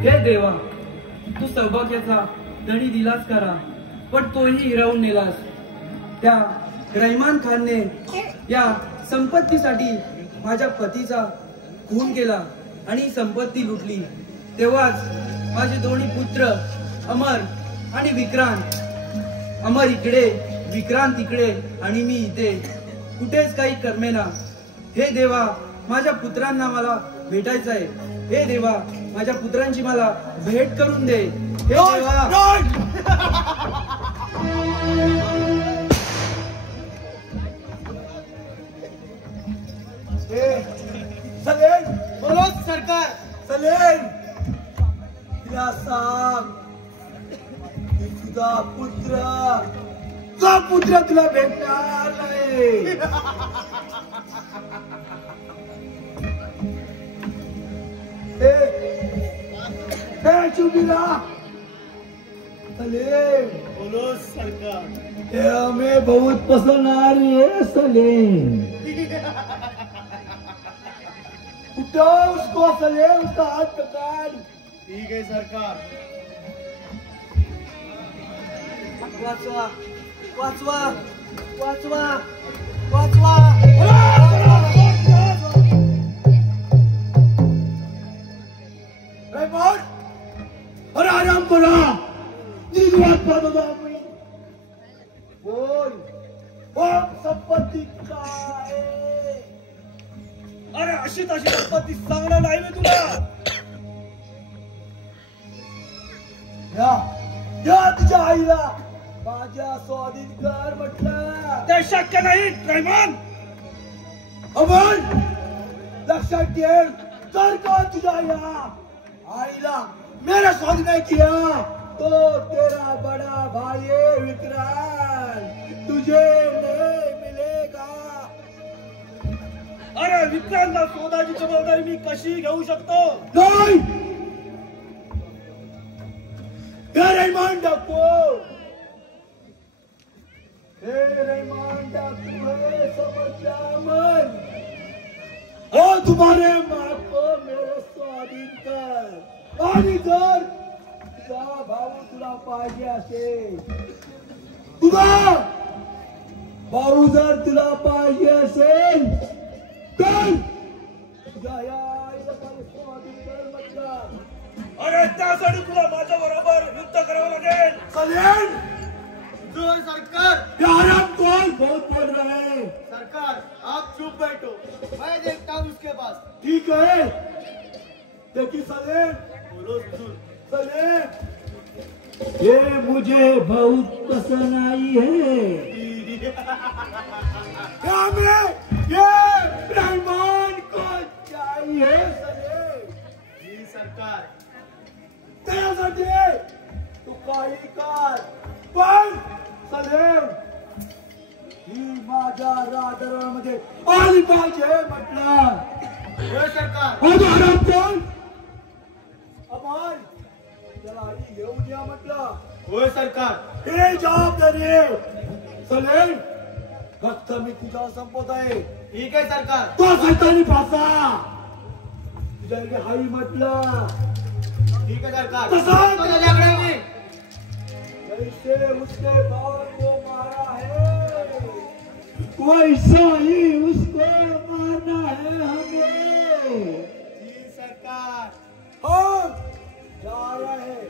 हे देवा, तू सौभाग्याचा धणी दिलास करा, पण तोही हिरावून नेलास. त्या रहिमान खानने या संपत्तीसाठी माझ्या पतीचा खून केला आणि संपत्ती लुटली. तेव्हाच माझे दोन्ही पुत्र अमर आणि विक्रांत, अमर इकडे विक्रांत इकडे आणि मी इथे, कुठेच काही करमेना. हे देवा, माझ्या पुत्रांना मला भेटायचं आहे. हे देवा, माझ्या पुत्रांची मला भेट करून दे. हे देवा. सलेम, बोलो सरकार. सलेम, तिला सांग की तुझा पुत्र तुला भेटणार नाही. चुबीला सलेम, बोलो सरकार. ये हमें बहुत पसंद आ रही है सलेम. उठो उसको सलेम, उसका हाथ पकड़. ठीक है सरकार. वाचवा वाचवा वाचवा वाचवा. अरे आराम करा. बोल, संपत्ती काय? अरे अशी तशी संपत्ती सांगणार नाही मी तुला. या तुझ्या आईला माझ्या स्वाधीन कर म्हटलं. ते शक्य नाही रहिमान. अमर, लक्षात ठेव, जर का तुझ्या या आईला मेरा स्वाधीन नाही किया तो तेरा बड़ा भाई है विक्रांत, तुझे नहीं मिलेगा. अरे विक्रांतला शोधाची जबाबदारी मी कशी घेऊ शकतो? नाही, रहमान डाकू, रहमान डाकू है, समझ मन. हो तुम्हारे माँ को मेरे स्वाधीन कर. आणि जर तुझा भाऊ तुला पाहिजे असेल, तुझा भाऊ जर तुला पाहिजे असेल तर तुझ्या या आईला स्वाधीन कर म्हटलं. अरे त्यासाठी तुला माझ्या बरोबर युद्ध करावं लागेल. सलेम, जोर सरकार. प्यारा कौन बहुत बोल रहा है. सरकार आप चुप बैठो, मैं देखता हूँ उसके पास. ठीक है, देखिए सलेम, बोलो हुजूर. सलेम, ये मुझे बहुत पसंद आई है. हमें ये रहमान को चाहिए सलेम. जी सरकार. त्यासाठी तू काही कर, पण सलेम ही माझ्या राजदरबारामध्ये आली पाहिजे म्हटलं. होय सरकार. आधार कोण अमर त्याला आधी येऊन या म्हटलं. होय सरकार. हे जबाबदारी आहे. सलेम, फक्त मी तुझ्या संपत आहे. ठीक आहे सरकार. तो सैतानी फासा तुझ्या इथे हाई म्हटलं. ठीक है सरकार. तसा तो जागरण में जैसे उसके बाप को मारा है वैसा ही उसको मारना है हमें. जी सरकार. हम जा रहे हैं,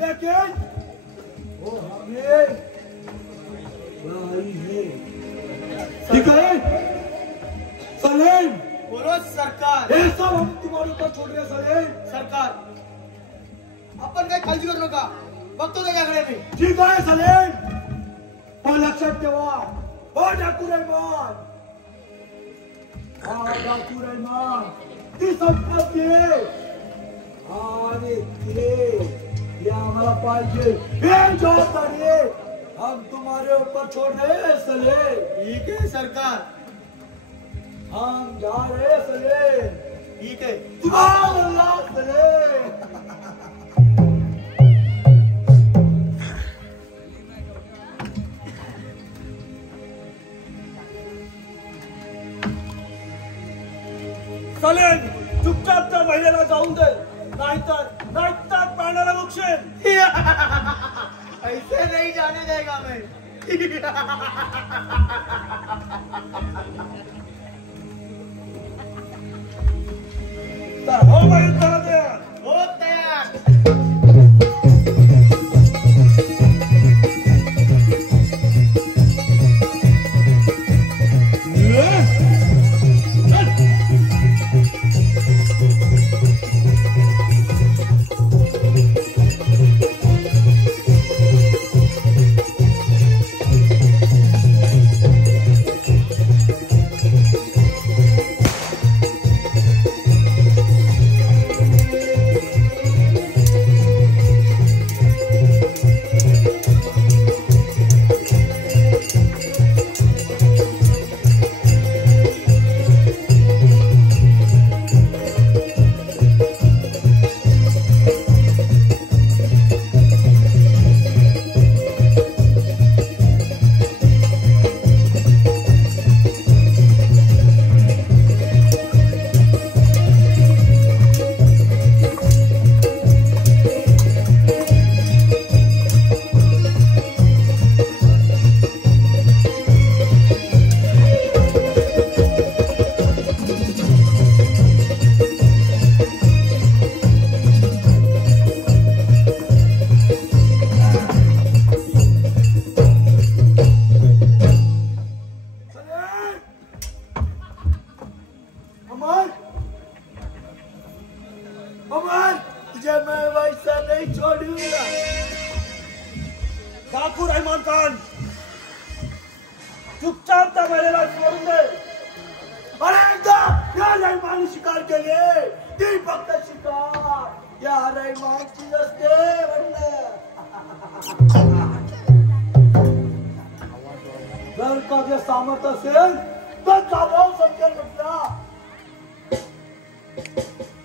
लेकिन वो हमें भाई है. ठीक है सलेम, बोलो सरकार. हे सब हम तुम्हारे ऊपर छोड़ रहे सलेम. सरकार आपण काही काळजी करू नका, बघतो त्याच्याकडे मी. ठीक आहे सलेम, पण लक्षात ठेवा, हो डाकू रहमान, हा डाकू रहमान ती संपत्ती आहे आणि ते आम्हाला पाहिजे. हे जबाबदारी आहे, हम तुम्हारे ऊपर छोड़ रहे हैं सलेम. ठीक है सरकार. हम जा रहे हैं सलेम. ठीक है. सुभान अल्लाह सलेम. सलेम, चुपचाप त्या महिलेला जाऊन दे, नाहीतर पाण्याला बघशील. ऐसे नहीं जाने देगा मैं. तर हो बाई युद्धाला तयार. हो तयार. तुझे मैं वैसा नहीं छोड़ूंगा. डाकू रहमान खान, चुपचाप त्या महिलेला सोडून दे. अरे एकदा या रहमान शिकार केले ती फक्त शिकार या रहमानची नसते म्हणलं. तुझ्या सामर्थ्य असेल तर चालव समजेल म्हटलं.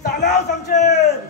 चालाव समजेल.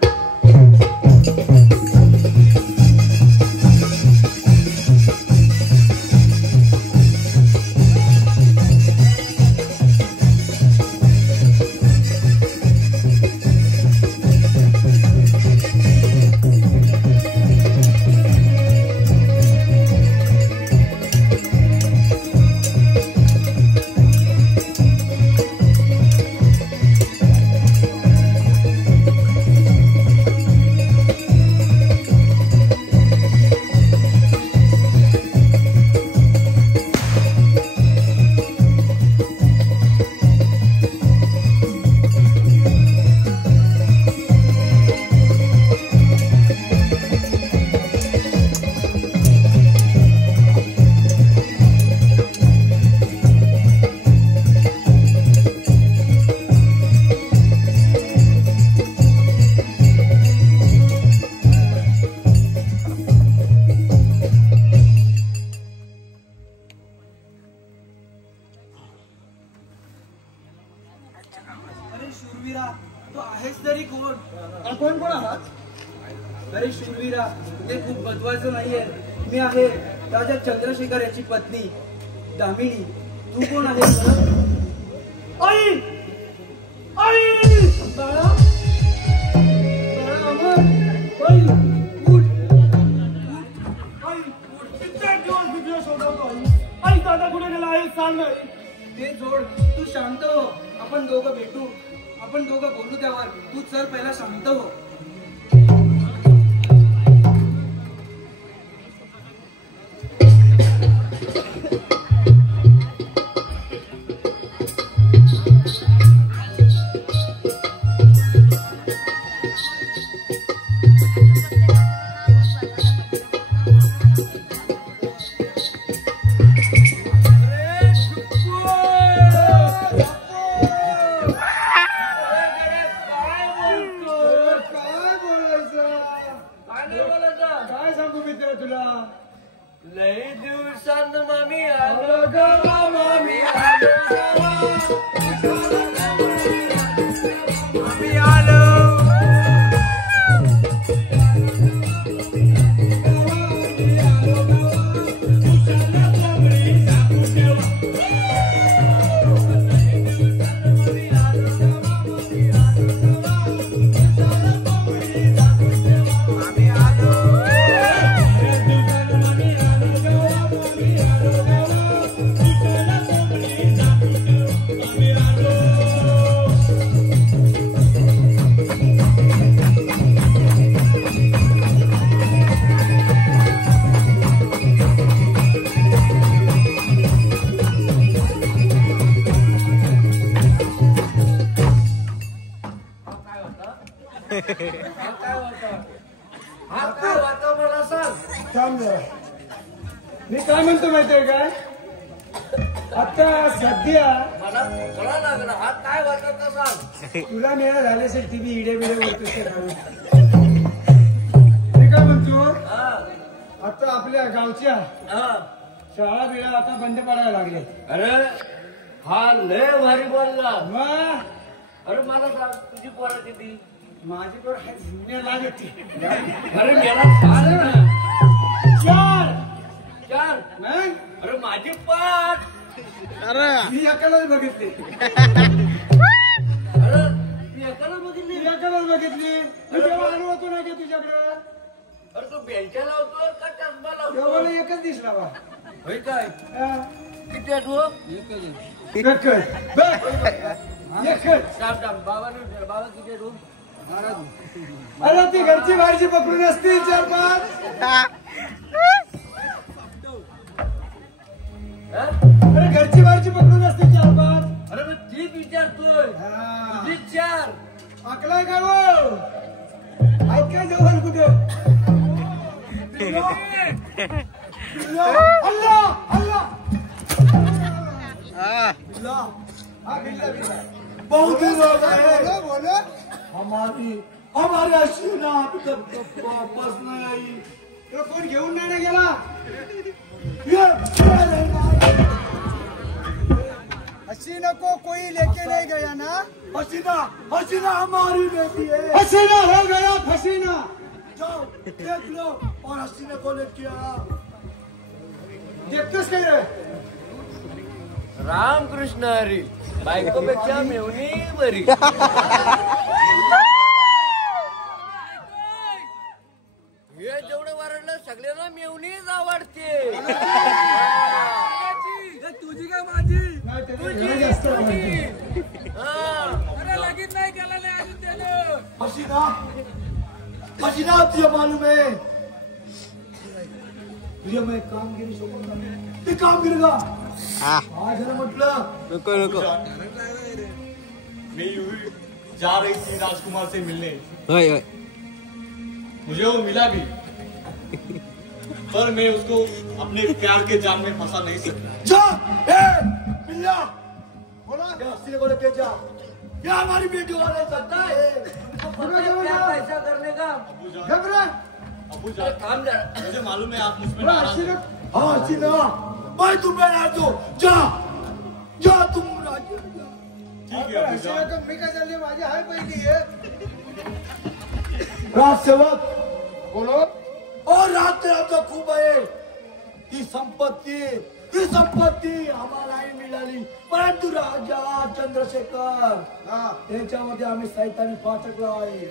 अरे शूरवीरा, तू आहेस तरी कोण? कोण कोण आहात? अरे शूरवीरा, ते खूप महत्वाचं नाहीये. मी आहे राजा चंद्रशेखर याची पत्नी दामिनी. तू कोण आहेस? आई आई बाळा बाळा अमर आई उठ. आई किती दिवस तुझ्या शोधवतो आई. आई दादा कुठे गेला आहे सांग नाही. ते जोड, तू शांत हो. आपण दोघं भेटू, आपण दोघं बोलू त्यावर. तू चल पहिला शांत हो. काय सांगू मित्र तुला? लई दिवसांत मामी आलो ग मामी आलो आम्ही आलो. हा काय वाटतं मला सांग. थांब जरा. मी काय म्हणतो माहितीये काय? आता सध्या मला कळा लागला. हा काय वाटत सांग. तुला मेळा झाले असेल टीव्ही इडे बिडे वरती. मी काय म्हणतो, हा आता आपल्या गावच्या हा. शाळा बिळा आता बंद पडायला लागले. अरे हा लय भारी बोलला. मग अरे मला सांग तुझी पोरं किती? माझी पण जुन्या लागत अरे गेला चार ना. चार. चार. मग अरे माझी 5. मी एकालाच बघितली. अरे ती एकाला बघितली. मी एकालाच बघितली. मी जेव्हा आलो होतो ना की तुझ्याकडं, अरे तू बेंच्या लावतो का चष्मा लावतो? तेव्हा एकच दिसला बा. होय काय? हा. किती आठवो? एकच. बघ. एकच. थांब थांब. बाबा किती आठवो? अरे ती घरची बाहेरची पकडून असतील 4-5. हा? अरे घरची बाहेरची पकडून असतील 4-5. अरे मी तीच विचारतोय. तुझी 4. आकलाय का हो? ऐकाय जवळ कुठे? अल्लाह अल्लाह. बिल्ला. हाँ बिल्ला बिल्ला. बहुत ही लोग आए. बोलो. हमारी अश्विना अभी तक वापस नहीं आई. तो कोण घेऊन नाही ना गेला? ये हसीना को कोई लेके नहीं गया ना। हसीना हसीना हमारी बेटी है। हसीना हो गया फसीना। जाओ देख लो और हसीना को लेके आ। देखतोस काय रे? रामकृष्ण हरी बायकोपेक्षा मेवणी बरी. हे जेवढं वरडलं सगळ्यांना मेवणीच आवडते. तुझी का माझी? तुझी जास्त आवडते. अरे लगीन नाही केलं नाही अजून त्यानं. हसीना हसीना तुझे मालूम है तुझे मैं कामगिरी सोबत ते कामगिरी का आज जरा म्हटलं नको नको. मैं यूं ही जा रही थी राजकुमार से मिलने. होय होय. मुझे वो मिला भी पर मैं उसको अपने प्यार के जाल में फंसा नहीं सकता. जा बिल्ला बोला क्या हसीना को लेके जा. क्या हमारी बेटी वाला सकता है. पैसा करने का घबरा अबू जान काम जरा. मुझे मालूम है आप मुझ पर नाराज हैं. हाँ हसीना मैं तुम्हें नाराज हूँ. जा जा तुम राजी हो जा. ठीक है अबू हसीना जान. को मी काय झाली माझी हाय पहिली आहे. राज सेवक बोलो और रात तो खूप आहे. ही संपत्ती आम्हालाही मिळाली परंतु राजा चंद्रशेखर त्याच्यामध्ये आम्ही सैतानी फाटकलो आहे.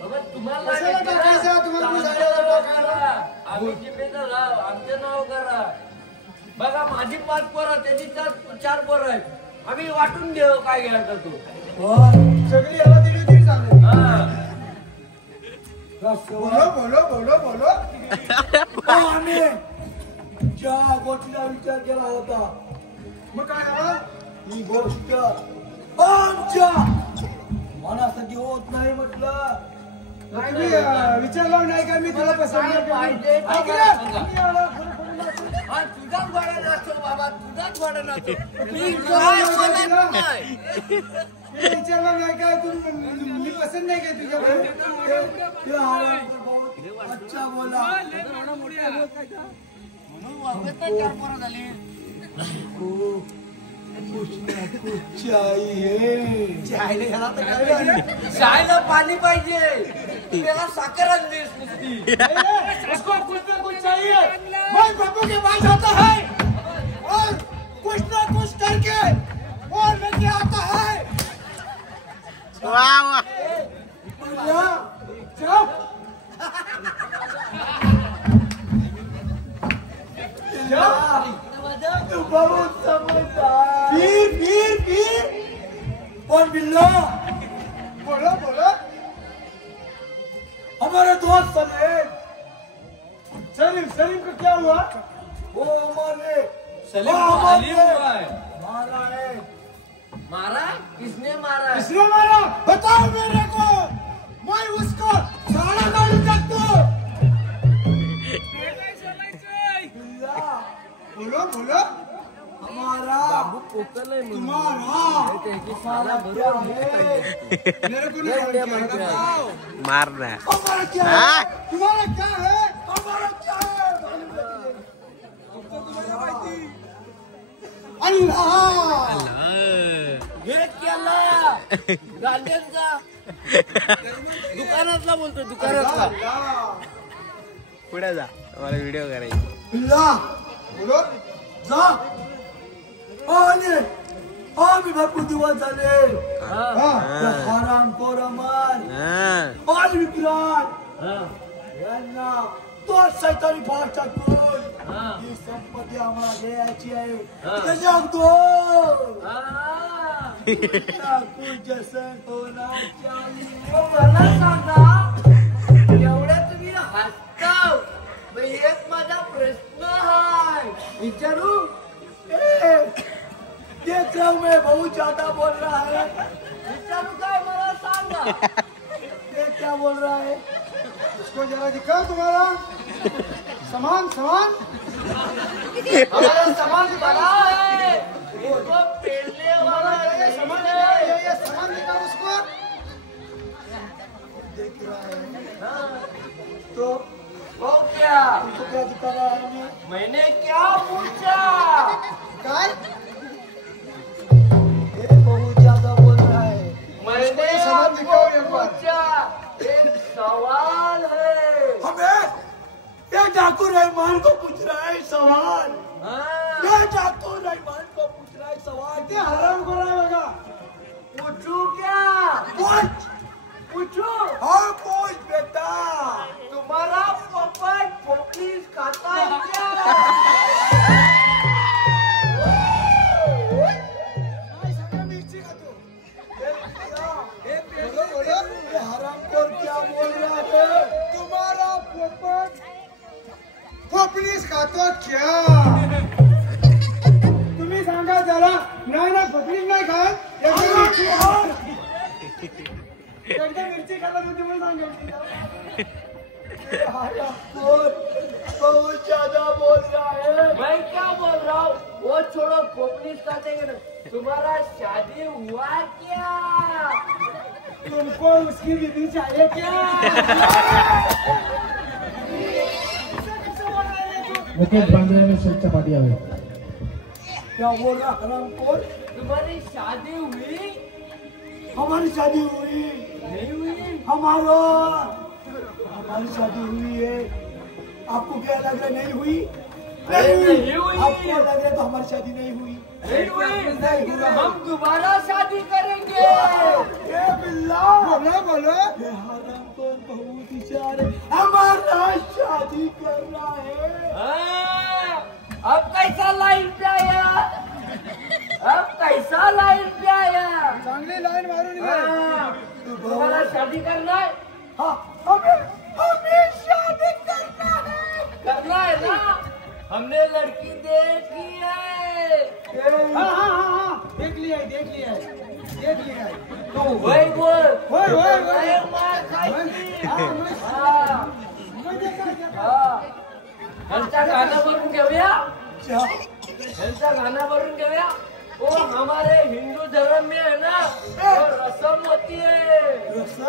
बाबा तुम्हाला कशाला टाकायचं? तुम्हाला बुजायला टाकायला? आम्ही जिम्मेदार आहोत. आमचं नाव करा. बघा माझी 5 पोरं त्याची 4 पोरं आहेत. आम्ही वाटून घेऊ काय घ्यायचं तू. सगळी याला दिली तरी चालेल. राज सेवक बोलो बोलो बोलो बोलो. आम्ही ज्या गोष्टीचा विचार केला होता मग काय झालं? ही गोष्ट आमच्या मनासाठी होत नाही म्हटलं. नाही मी विचारलं नाही का मी तुला पसंत काय पाहिजे नाही ते केली. मला ऐक सांगा. रे, मी आलो, खरं नाचो. हा तुझाच वाडा नाचो बाबा तुझाच वाडा नाचो. मी काय बोलत नाही. मी विचारलं नाही काय तू मी पसंत नाही काय तुझ्याकडे. ते आराम कर बहुत अच्छा बोला. म्हणून वागत नाही 4 पोरं झाली. कुछ ना कुछ चाहिए. शाळेला पाणी पाहिजे. त्याला साखर आणलीस नुसती. उसको कुछ ना कुछ चाहिए. मैं बाबू के पास आता है और कुछ ना कुछ करके वो लेके आता है. वा वा. चुप. तू बहुत समझदार. पीर और बिल्ला बोलो बोलो. हमारे दोस्त सलीम सलीम का क्या हुआ? वो हमारे सलीम वो को हमारे हलीम हुआ है. मारा है. मारा किसने मारा है? किसने मारा? बताओ मेरे को. मैं उसको साला काढून टाकतो. बोलो बोलो. हमारा बाबू पोकलय म्हणून. तुम्हारा त्याची साला बरोबर नीट पाहिजे. मेरे को नहीं बताओ. मार ना. हमारा क्या है. हा? तुम्हारा क्या है? हमारा क्या है. अल्लाह. हे केला गांड्यांचा दुकानातला बोलतो दुकानातला. पुढे जा मला व्हिडिओ करायची. बिल्ला बोलो. जा. आम्ही भरपूर दिवस झाले. हराम कोरमान हा. आणि विक्रांत यांना तो सैतानी फार टाकून ही संपत्ती आम्हाला घ्यायची आहे. त्याच्या दोन कुछ होना चाहिए. मला सांगा एवढ्या तुम्ही हसताव. मग एक माझा प्रश्न आहे विचारू. देख रहा हूँ मैं बहुत ज्यादा बोल रहा है. विचारू काय मला सांगा. ये क्या बोल रहा है. इसको जरा दिखाओ तुम्हारा सामान. हमारा सामान बड़ा है. इसको पेलने वाला ये सामान दिखाओ. ये सामान दिखाओ उसको. देख रहा है तो वो क्या तुमको क्या दिखा रहा है हमें. मैंने क्या पूछा. काय? सोचा एक सवाल है। हमें ये डाकू रहमान को पूछ रहा है सवाल। ये डाकू रहमान को पूछ रहा है सवाल। ये हराम को रहा है पूछू क्या? पूछू? हाँ पूछ बेटा। तुम्हारा पोपट पोपलीस खाता है क्या? मिर्ची का तू बोलो ये हरामखोर क्या बोल रहा है? तुम्हारा पोपट पोपलीस खातो क्या? तुम्ही सांगा त्याला नाही ना पोपलीस नाही खात एकदा मिरची खात होती म्हणून सांगितलं बहुत ज्यादा बोल रहा है। मैं क्या बोल रहा हूँ? वो छोड़ो, पोपलीस खाते हैं ना। तुम्हारा शादी हुआ क्या? तुमको उसकी बीवी चाहिए क्या? विकेट बांधने में सिर्फ चपाती आ गई। क्या बोल रहा हरामखोर? तुम्हारी शादी हुई? हमारी शादी हुई नहीं हुई? हमारी शादी हुई है। आपको क्या लग रहा है नहीं हुई? नहीं हुई। आपको लग रहा है तो हमारी शादी नहीं हुई। नहीं हुई? हम दोबारा शादी करेंगे। ये बिल्ला बोलो ये हरामखोर बहुत इशारे हमारा शादी कर रहा है। हाँ, अब कैसा लाइन पे आया? अब कैसा लाइन पे आया? चांगली लाइन मारून तुम्हारा शादी करना है? हाँ हमें शादी करना है। करना है ना? हमने लड़की देखी है। हाँ देख लिया तू वही बोल। होय मार खाएगी। हाँ ह्यांचा गाणं भरून घेऊया। ह्यांचा गाणं भरून घेऊया। वो हमारे हिंदू धर्म में है ना, वो रस्म होती है। रस्म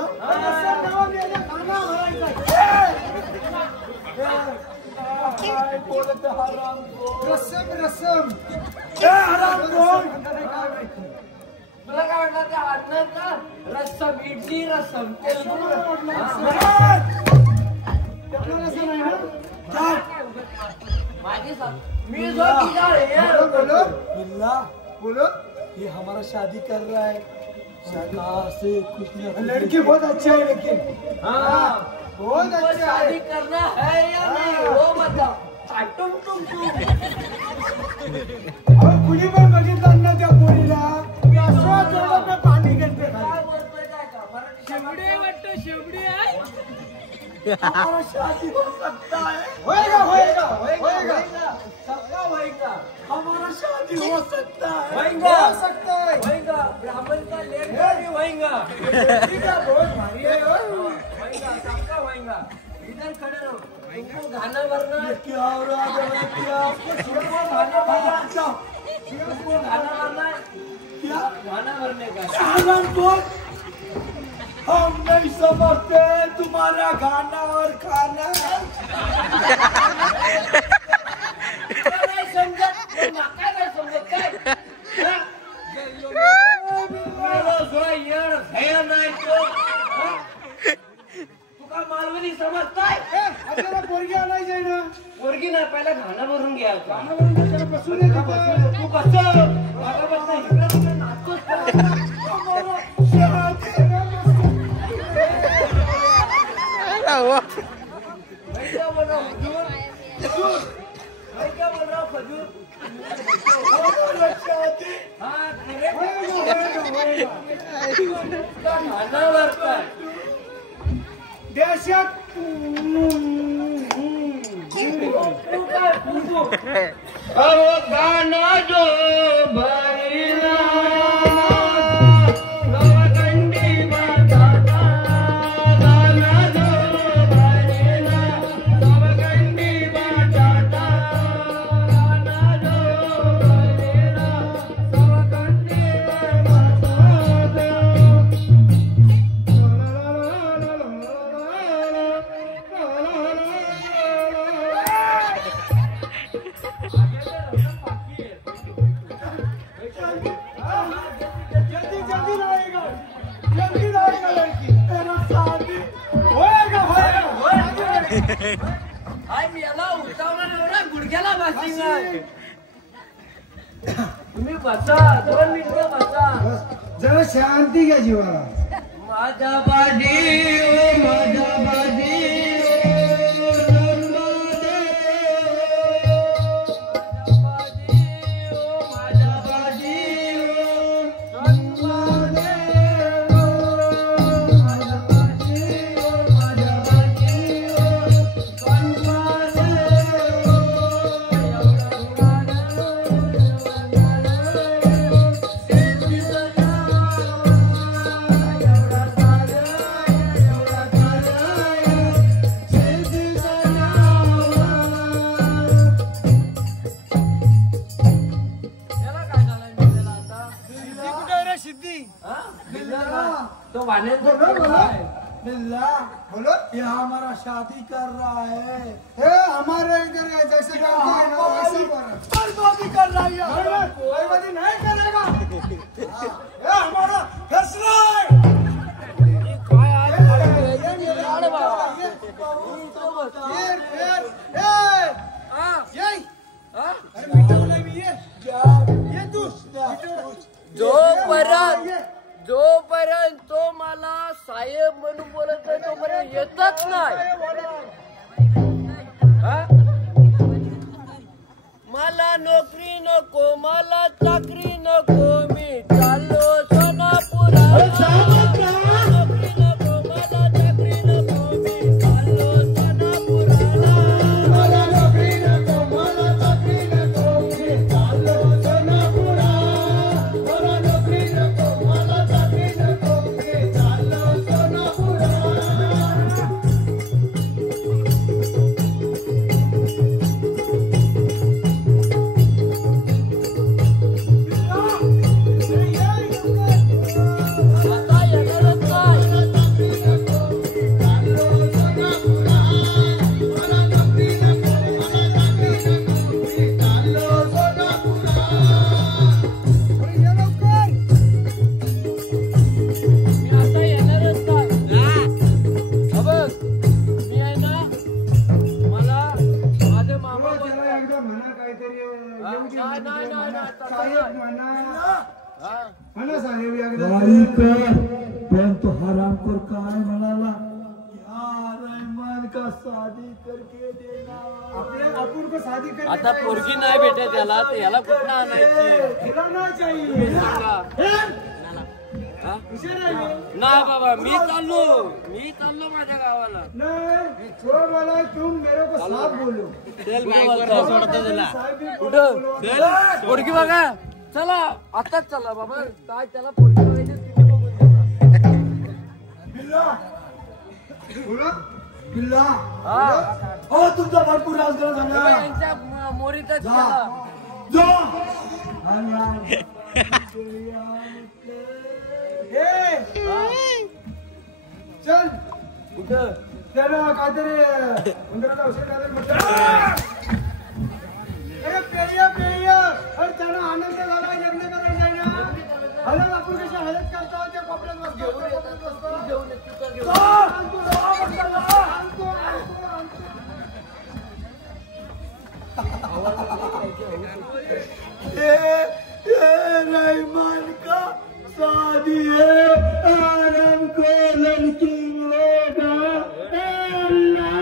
तुला काय वाटलं त्या आडनाचा? रस्सम इडली, रस्सम तेलगू। माझी मी जो किया है बोलो ये हमारा शादी कर रहा है। से कुछ नहीं। लड़की बहुत अच्छा है लेकिन हाँ बहुत तुमको अच्छा शादी है। करना है या नहीं वो बताओ। टुम कुणी पण बघितलं ना त्या पोरीला मी पाणी घेते काय बोलतोय काय का? मराठी शेवडी वाटतं, शेवडी आहे। हमारा शादी हो सकता है। होएगा हमारा शादी हो सकता है। होएगा ब्राह्मण का लेकर भी होएगा। बहुत भारी है। होएगा, सबका होएगा। इधर खड़े रहो। तुमको गाना भरना है? क्या हो रहा है क्या? तुमको गाना भरना है? तुमको गाना भरना है? क्या गाना भरने का। हरामखोर हम नहीं समझते तुम्हारा गाना और खाना। नाही समजत तो माका नाही समजत काय? मला सोळा येड भया नाही तो. तुका मालवणी समजताय? आपल्याला पोरगी आणायची ना। पोरगी नाही, पहिला गाणं भरून घ्या. गाणं म्हणून त्याला बसून येते का? तू कसं मागा बसला इकडे तिकडे नाचतोस का? मैं क्या बोल रहा हूँ हुजूर? मैं क्या बोल रहा हूँ हुजूर? हाँ इसका गाना भरता है। देशात गाना जो भरला शादी होएगा हाय मी याला उतावला एवढा गुडघ्याला बसली नाही. तुम्ही बसा 2 मिनिटं बसा. जरा शांती घ्या जीवाला. माझा बाजी ओ माझा बाजी तो बोलो ये हमारा शादी कर रहा है. ये हमारे इधर जैसे करते हैं ना वैसे बर्बादी कर रहा है. बर्बादी नहीं करेगा. ये हमारा फैसला है. जोपर्यंत तो मला साहेब म्हणून बोलत नाही तोपर्यंत येतच नाही. मला नोकरी नको मला चाकरी नको मी चाललो सोनापुरा. नोकरी नको मला चाकरी नको मी चाललो सोनापुराला. मला नोकरी नको मला चाकरी नको मी चाललो सोनापुरा. मला नोकरी नको मला चाकरी नको मी चाललो सोनापुरा. आता येणारच काय. मी आता येणारच काय. बघ मी आहे ना मला माझे मामा त्याला एकदा म्हणा काहीतरी येऊ दे. नाही नाही नाही नाही तसं साहेब नाही. म्हणा. हा. म्हणा साहेब एकदा. पण तो हरामखोर काय म्हणाला. रहमान का शादी करके देना. आपल्या आपण को शादी करके आता पोरगी नाही भेटत याला तर याला कुठं आणायची खिलाना चाहिए. सांगा. हा? नाही बाबा मी चाललो माझ्या गावाला. नहीं छोड़ वाला तुम मेरे को साफ बोलो. कुठं पोरगी बघा चला आताच चला बाबा काय त्याला पोरगी बघायची तुम्ही बघून घ्या. बोला बिल्ला. हा. हो तुमचा भरपूर राजकारण तुम्ही झाला. यांच्या मोरीतच चला. जो चल कुठं त्याला काहीतरी उंदराला औषध काहीतरी म्हटलं. अरे पेय अरे त्यांना आनंद झाला लग्न करायला जाईना. हळद आपण कशी हळद करतो त्या कोपऱ्यात बसतो. घेऊन येतो का घेऊन रहमान का शादी है. आराम को लड़की मिलेगा. अल्लाह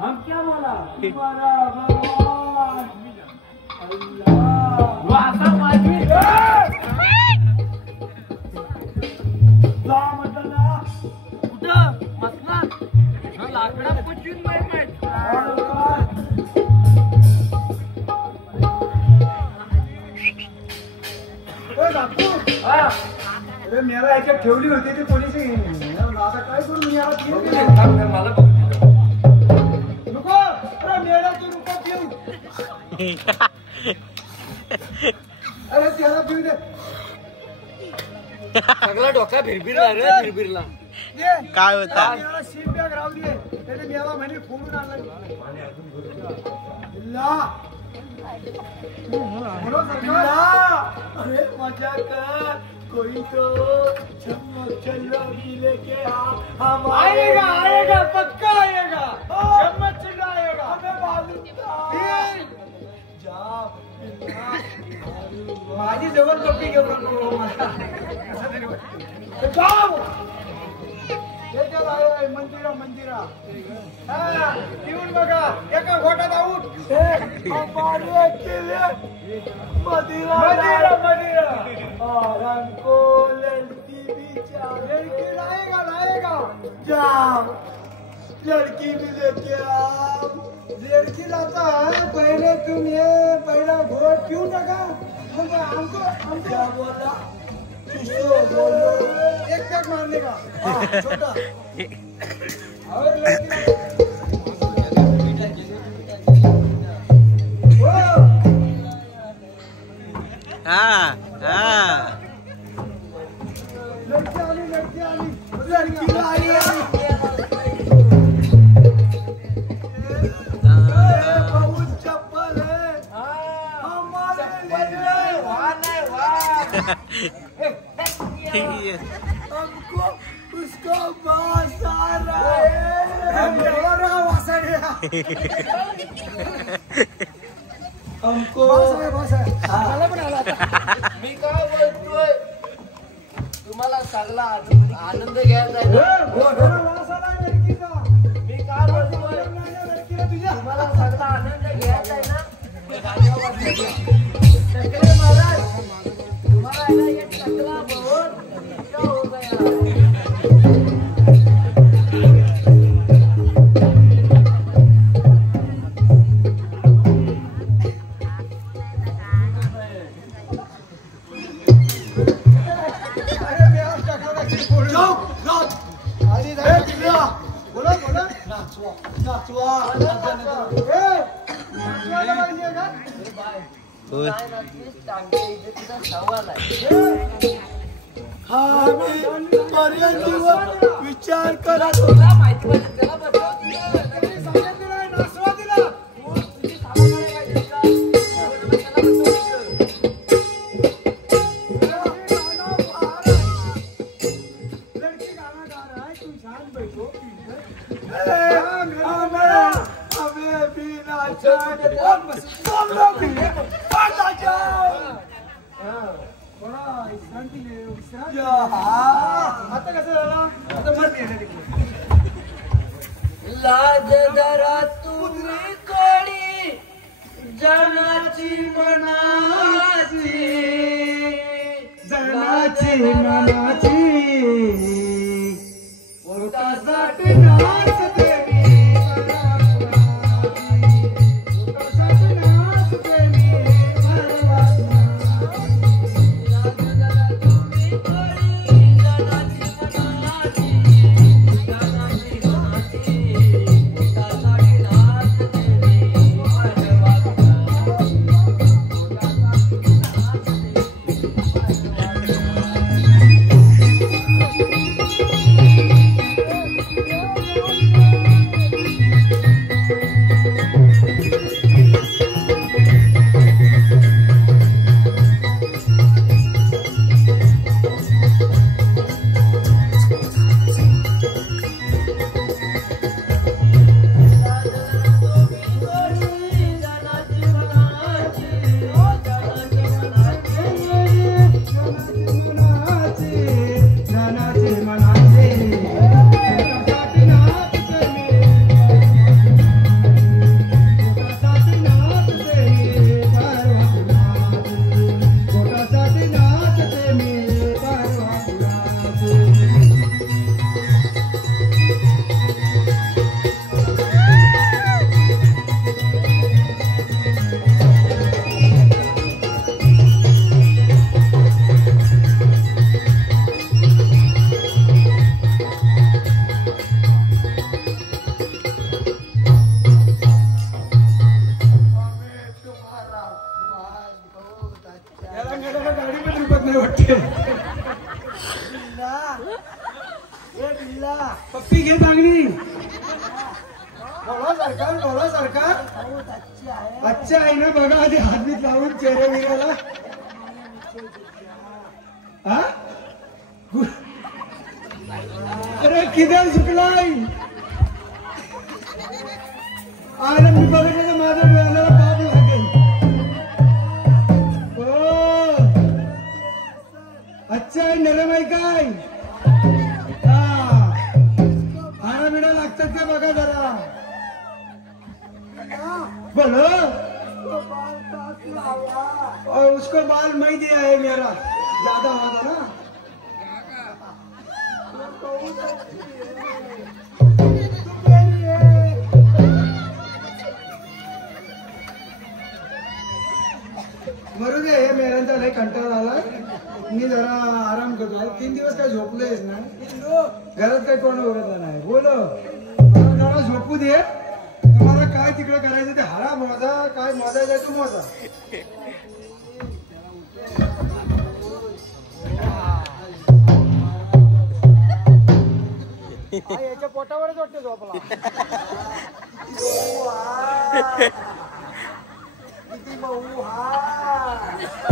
हम क्या बोला हमारा भगवान अल्लाह. वासा माझी कुठं बसला लाकडा पचून नाही अरे मेला याच्यात ठेवली होती ती पोलिस आता काय करू मी याला तीन दिले. मला बघू नको अरे मेला तू नको पिऊ. अरे त्याला पिऊ दे. सगळा डोका भिरभिरला रे भिरभिरला. काय होता शीट बॅग राहू दे. गेला म्हणे फोडून आणला अरे मजा कर कोई तो चलो लेके आएगा पक्का आएगा चम्मच चिल्ला आएगा हमें मालूम था माझी जबरदस्ती घेऊ नको मला जाऊ मंदिरा येऊन बघा एका घोटात आऊट मदिरा और हमको लड़की भी चाहिए लड़की लाएगा जाओ लड़की भी लेके आओ लड़की लाता है पहले तुम ये पहला घोट क्यों लगा हमको क्या बोला किसको बोलो एक पैक मारने का छोटा और लड़की हाँ लड़की आली लड़की लाई बहुत चप्पल है हमारे लिए हमको उसको बास आ रहा है हमको मी काय बोलतोय तुम्हाला सगळा आनंद घ्यायचा आहे ना? मी काय बोलतोय तुम्हाला सगळा आनंद घ्यायचा आहे ना? टकले महाराज तुम्हाला आहे ना एक टकला बहुत क्या हो गया सवाल आहे विचार करा तुला माहिती पाहिजे त्याला बसव आता कसं झालं आता मत लाज जरा तुम्ही कोणी जनाची मनाची पोटासाठी नाच देवी पोटासाठी नाच देवी सरकार बोला सरकार बहुत अच्छी आहे. अच्छा आहे ना बघा आधी हातबीत लावून चेहरे बिराला हा अरे किती चुकलाय अरे मी बघितलं तर माझ्या डोळ्याला पाप लागेल हो अच्छा आहे नरम आहे काय खाना बिना लागतात का बघा जरा बोलो और उसको बाल मैं दिया है मेरा ज्यादा होगा ना मरू दे हे मेहरांचा लय कंटाळा आला मी जरा आराम करतो 3 दिवस काय झोपलोयस ना घरात काही कोण ओरडला नाही बोलो जरा झोपू दे तुम्हाला काय तिकडे करायचं ते हारा मोजा काय मोजायचं तू मोजा याच्या पोटावरच वाटते झोपला किती मऊ हा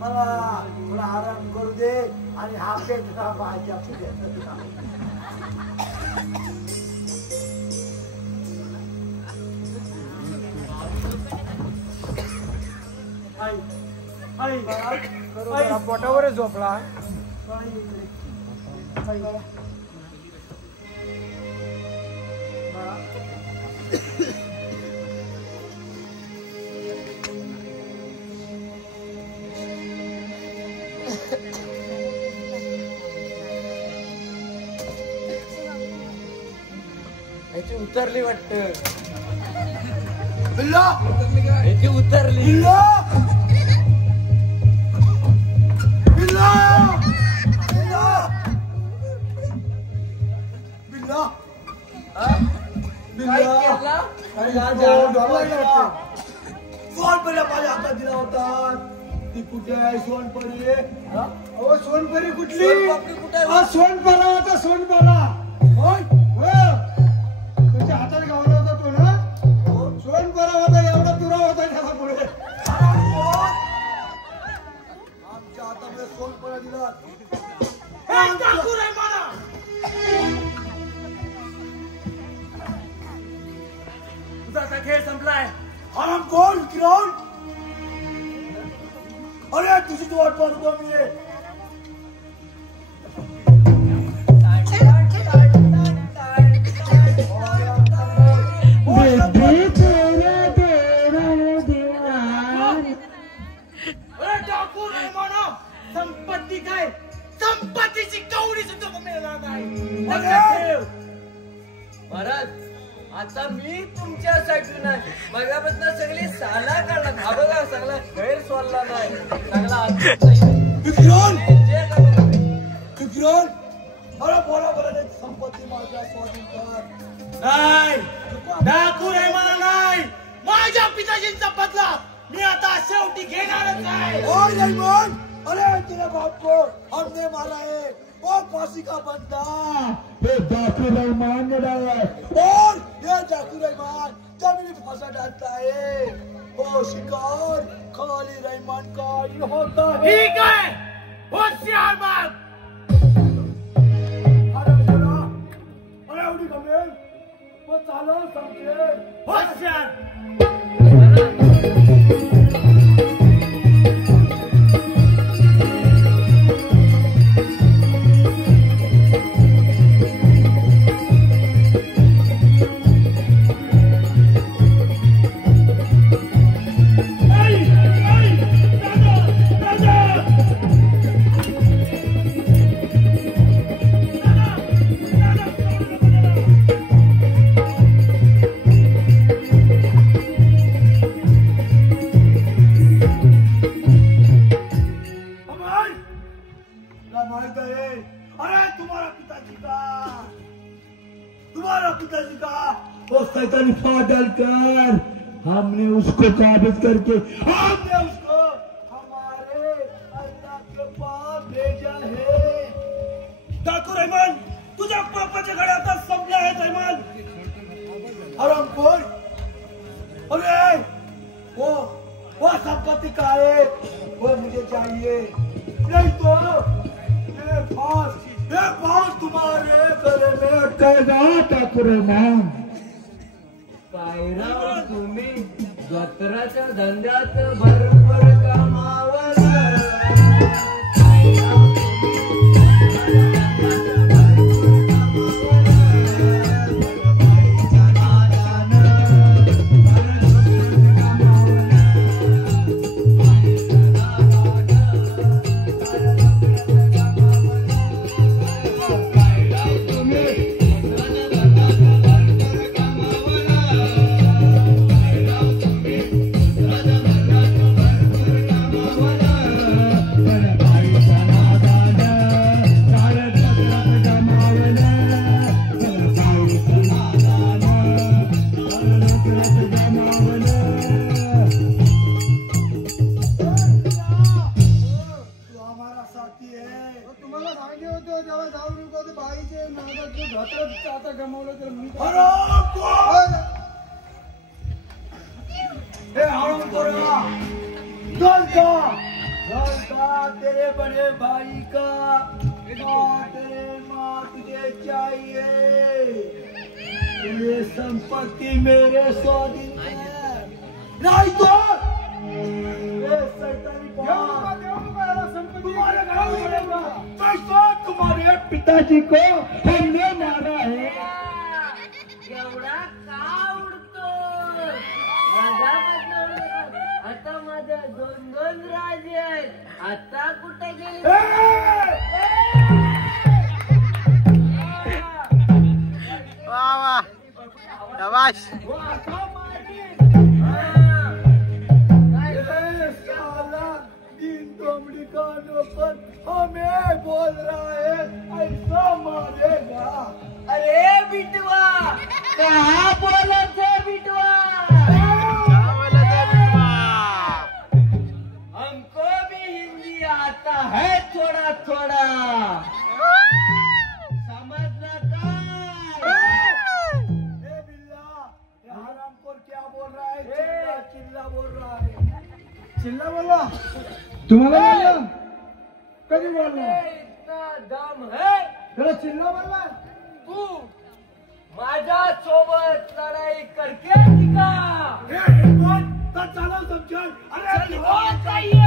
मला थोडा आराम करू दे आणि हा पेट भाज्या पोटावरच झोपला याची उतरली वाटत बिल्ला याची उतरली बिल्ला बिल्ला बिल्ला बिल्ला काय केला सोनपरी माझ्या हातात दिला होता ती कुठे आहे सोनपरी अहो सोनपरी कुठली कुठे सोनपाला होता सोनपाला होय तुझ्या हातात गावला होता तो ना सोनपाला होता एवढा तुरा होता त्याला पुढे आमच्या हातामध्ये सोनपरा दिला तुझा आता खेळ संपलाय आराम कोण किरण अरे तुझी तू वाट पाहत होतो मी संपत्ती काय संपत्तीची कवडी सुद्धा मिळणार नाही लक्षात ठेव. महाराज आता मी तुमच्या साठी नाही मगापासून सगळी साला काढला हा बघा सगळा गैर सोडला नाही सगळा किरण अरे बोला बरं संपत्ती माझ्या स्वाधीन कर नाही डाकू नाही मला नाही माझ्या पिताजींचा बदला मी आता शेवटी घेणारच आहे. ओए रहीमन अरे तेरे बाप को हमने मारा है और फांसी का बंदा ये डाकू रहमान ने डाला है और ये डाकू रहमान जमीन फांसा डालता है ओ शिकार खाली रहमान का ही होता है. ठीक आहे होशियार मग अरे बोला अरे उडी कमेल वो चालो समझे होशियार डालकर हमने उसको काबिज करके हमने उसको हमारे अल्लाह के पास भेजा है. पास तुम्हारे गले में अटकेगा ठाकुर रैमान। काय राव तुम्ही जत्राच्या धंद्यात भरभर कामावला तुम्हाला सांगितलं होतं जेव्हा जाऊ नको ते बाईचे नादाचे घातलं आता गमावलं तर मी तेरे बड़े भाई का तेरे माँ तुझे चाहिए, ये संपत्ति मेरे स्वाधीन है, नहीं तो तुम्हारे पिताजी को हमने मारा है। एवढा का उडतो माझ्यापासून उडतो. आता माझ्या 2-2 राजे आहेत. आता कुठे गेले वा वा शाबाश. का नौकर हमें बोल रहा है ऐसा मारेगा। अरे बिटवा कहाँ बोला थे बिटवा हमको भी हिंदी आता है थोड़ा थोड़ा समझना का बिल्ला ये हरामखोर क्या बोल रहा है? चिल्ला बोल रहा है। चिल्ला बोला तुम्हाला बोलला कधी बोलला इतना दम है जरा चिल्ला बोलला तू माझ्या सोबत लढाई करके दिखा चला समझल। चल हो चाहिए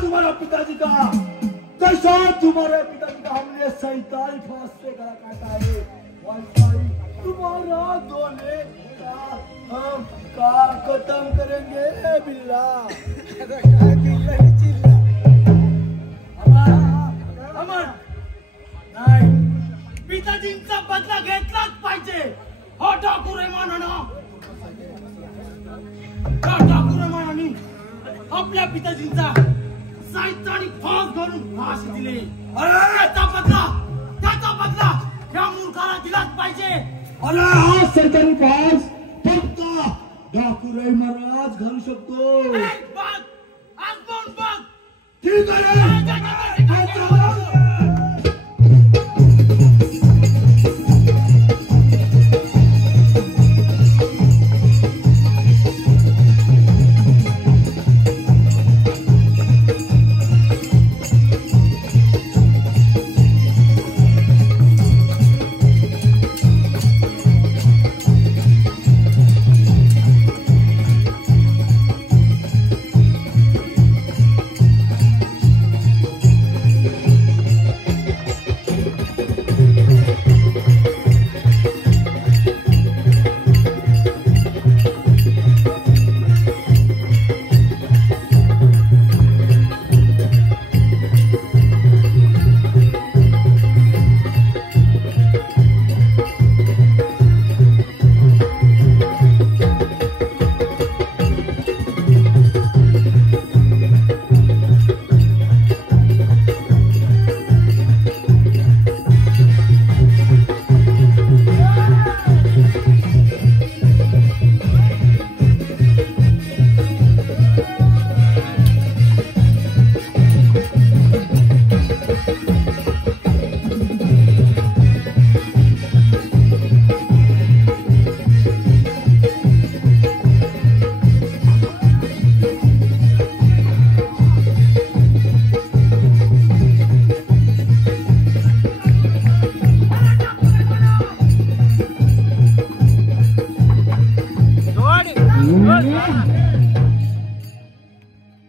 तुम्हारा पिताजी का जैसा तुम्हारे पिताजी का हमने 47 फांस से गला काटा है, वैसा ही तुम्हारा दोने का हम का खत्म करेंगे बिल्ला। अमर नाही पिताजींचा बदला घेतलाच पाहिजे. हो ठाकूर रेमानानी आपल्या पिताजींचा साहित्य आणि फास घालून फाशी दिली. त्याचा बदला या मूर्खाला दिलाच पाहिजे. अरे हा सरकारी फास फक्त ठाकूर महाराज घालू शकतो. बघ आज कोण बघ. ठीक आहे.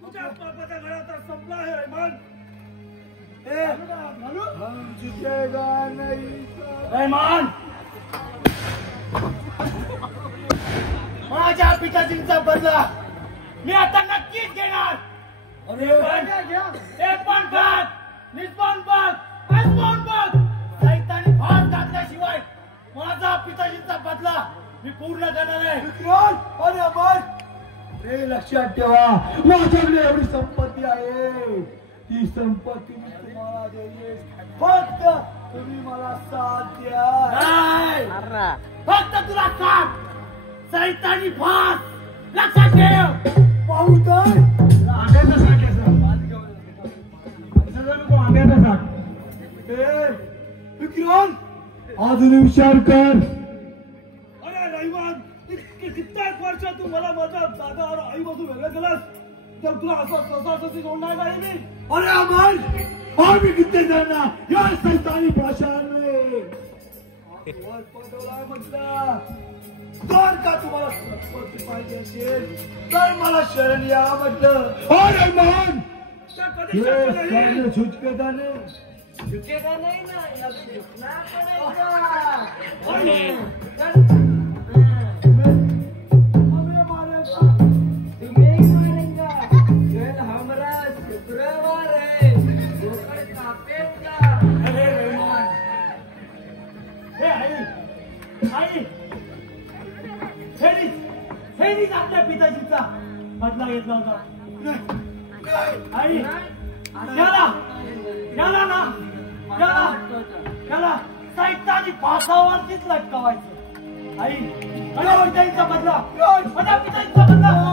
तुझ्या बापाच्या घरात संपला आहे रैमान. रैमान, माझ्या पिताजींचा बदला मी आता नक्कीच घेणार. साहित्याने फार घातल्याशिवाय माझा पिताजींचा बदला मी पूर्ण करणार आहे. रे लक्षात ठेवा, माझ्याकडे एवढी संपत्ती आहे, ती संपत्ती मी तुम्हाला देईन, फक्त तुम्ही मला साथ द्या. फक्त तुला साथ, साहित्याने फार लक्षात ठेव. पाहू तर आंब्याचा साठ आहे सर, आंब्याचा साठ. विक्रम, अजून विचार कर. अरे रैमान, कित्येक वर्ष तू मला माझ्या दादा और आई पासून वेगळं केलंस, तर तुला असं स्वतःसाठी सोडणार नाही मी. अरे अमर, और भी कितने जाना या सैतानी भाषाने पटवलाय म्हटलं. तर का तुम्हाला संपत्ती पाहिजे असेल तर मला शरण या म्हटलं. अरे मान, झुचकेगा नाही, झुकेगा नहीं ना, अभी झुकना पड़ेगा. तुम्हें ही मारेगा. कल हमारा शुक्रवार है, जोकर कापेगा. अरे रैमान, हे आई हेनीच आपल्या पिताजीचा बदला घेतला होता. आई, याला साहित्याने फासावरतीच लटकावायचं. आई, माझ्या पिताजीचा बदला, माझ्या पिताजीचा बदला.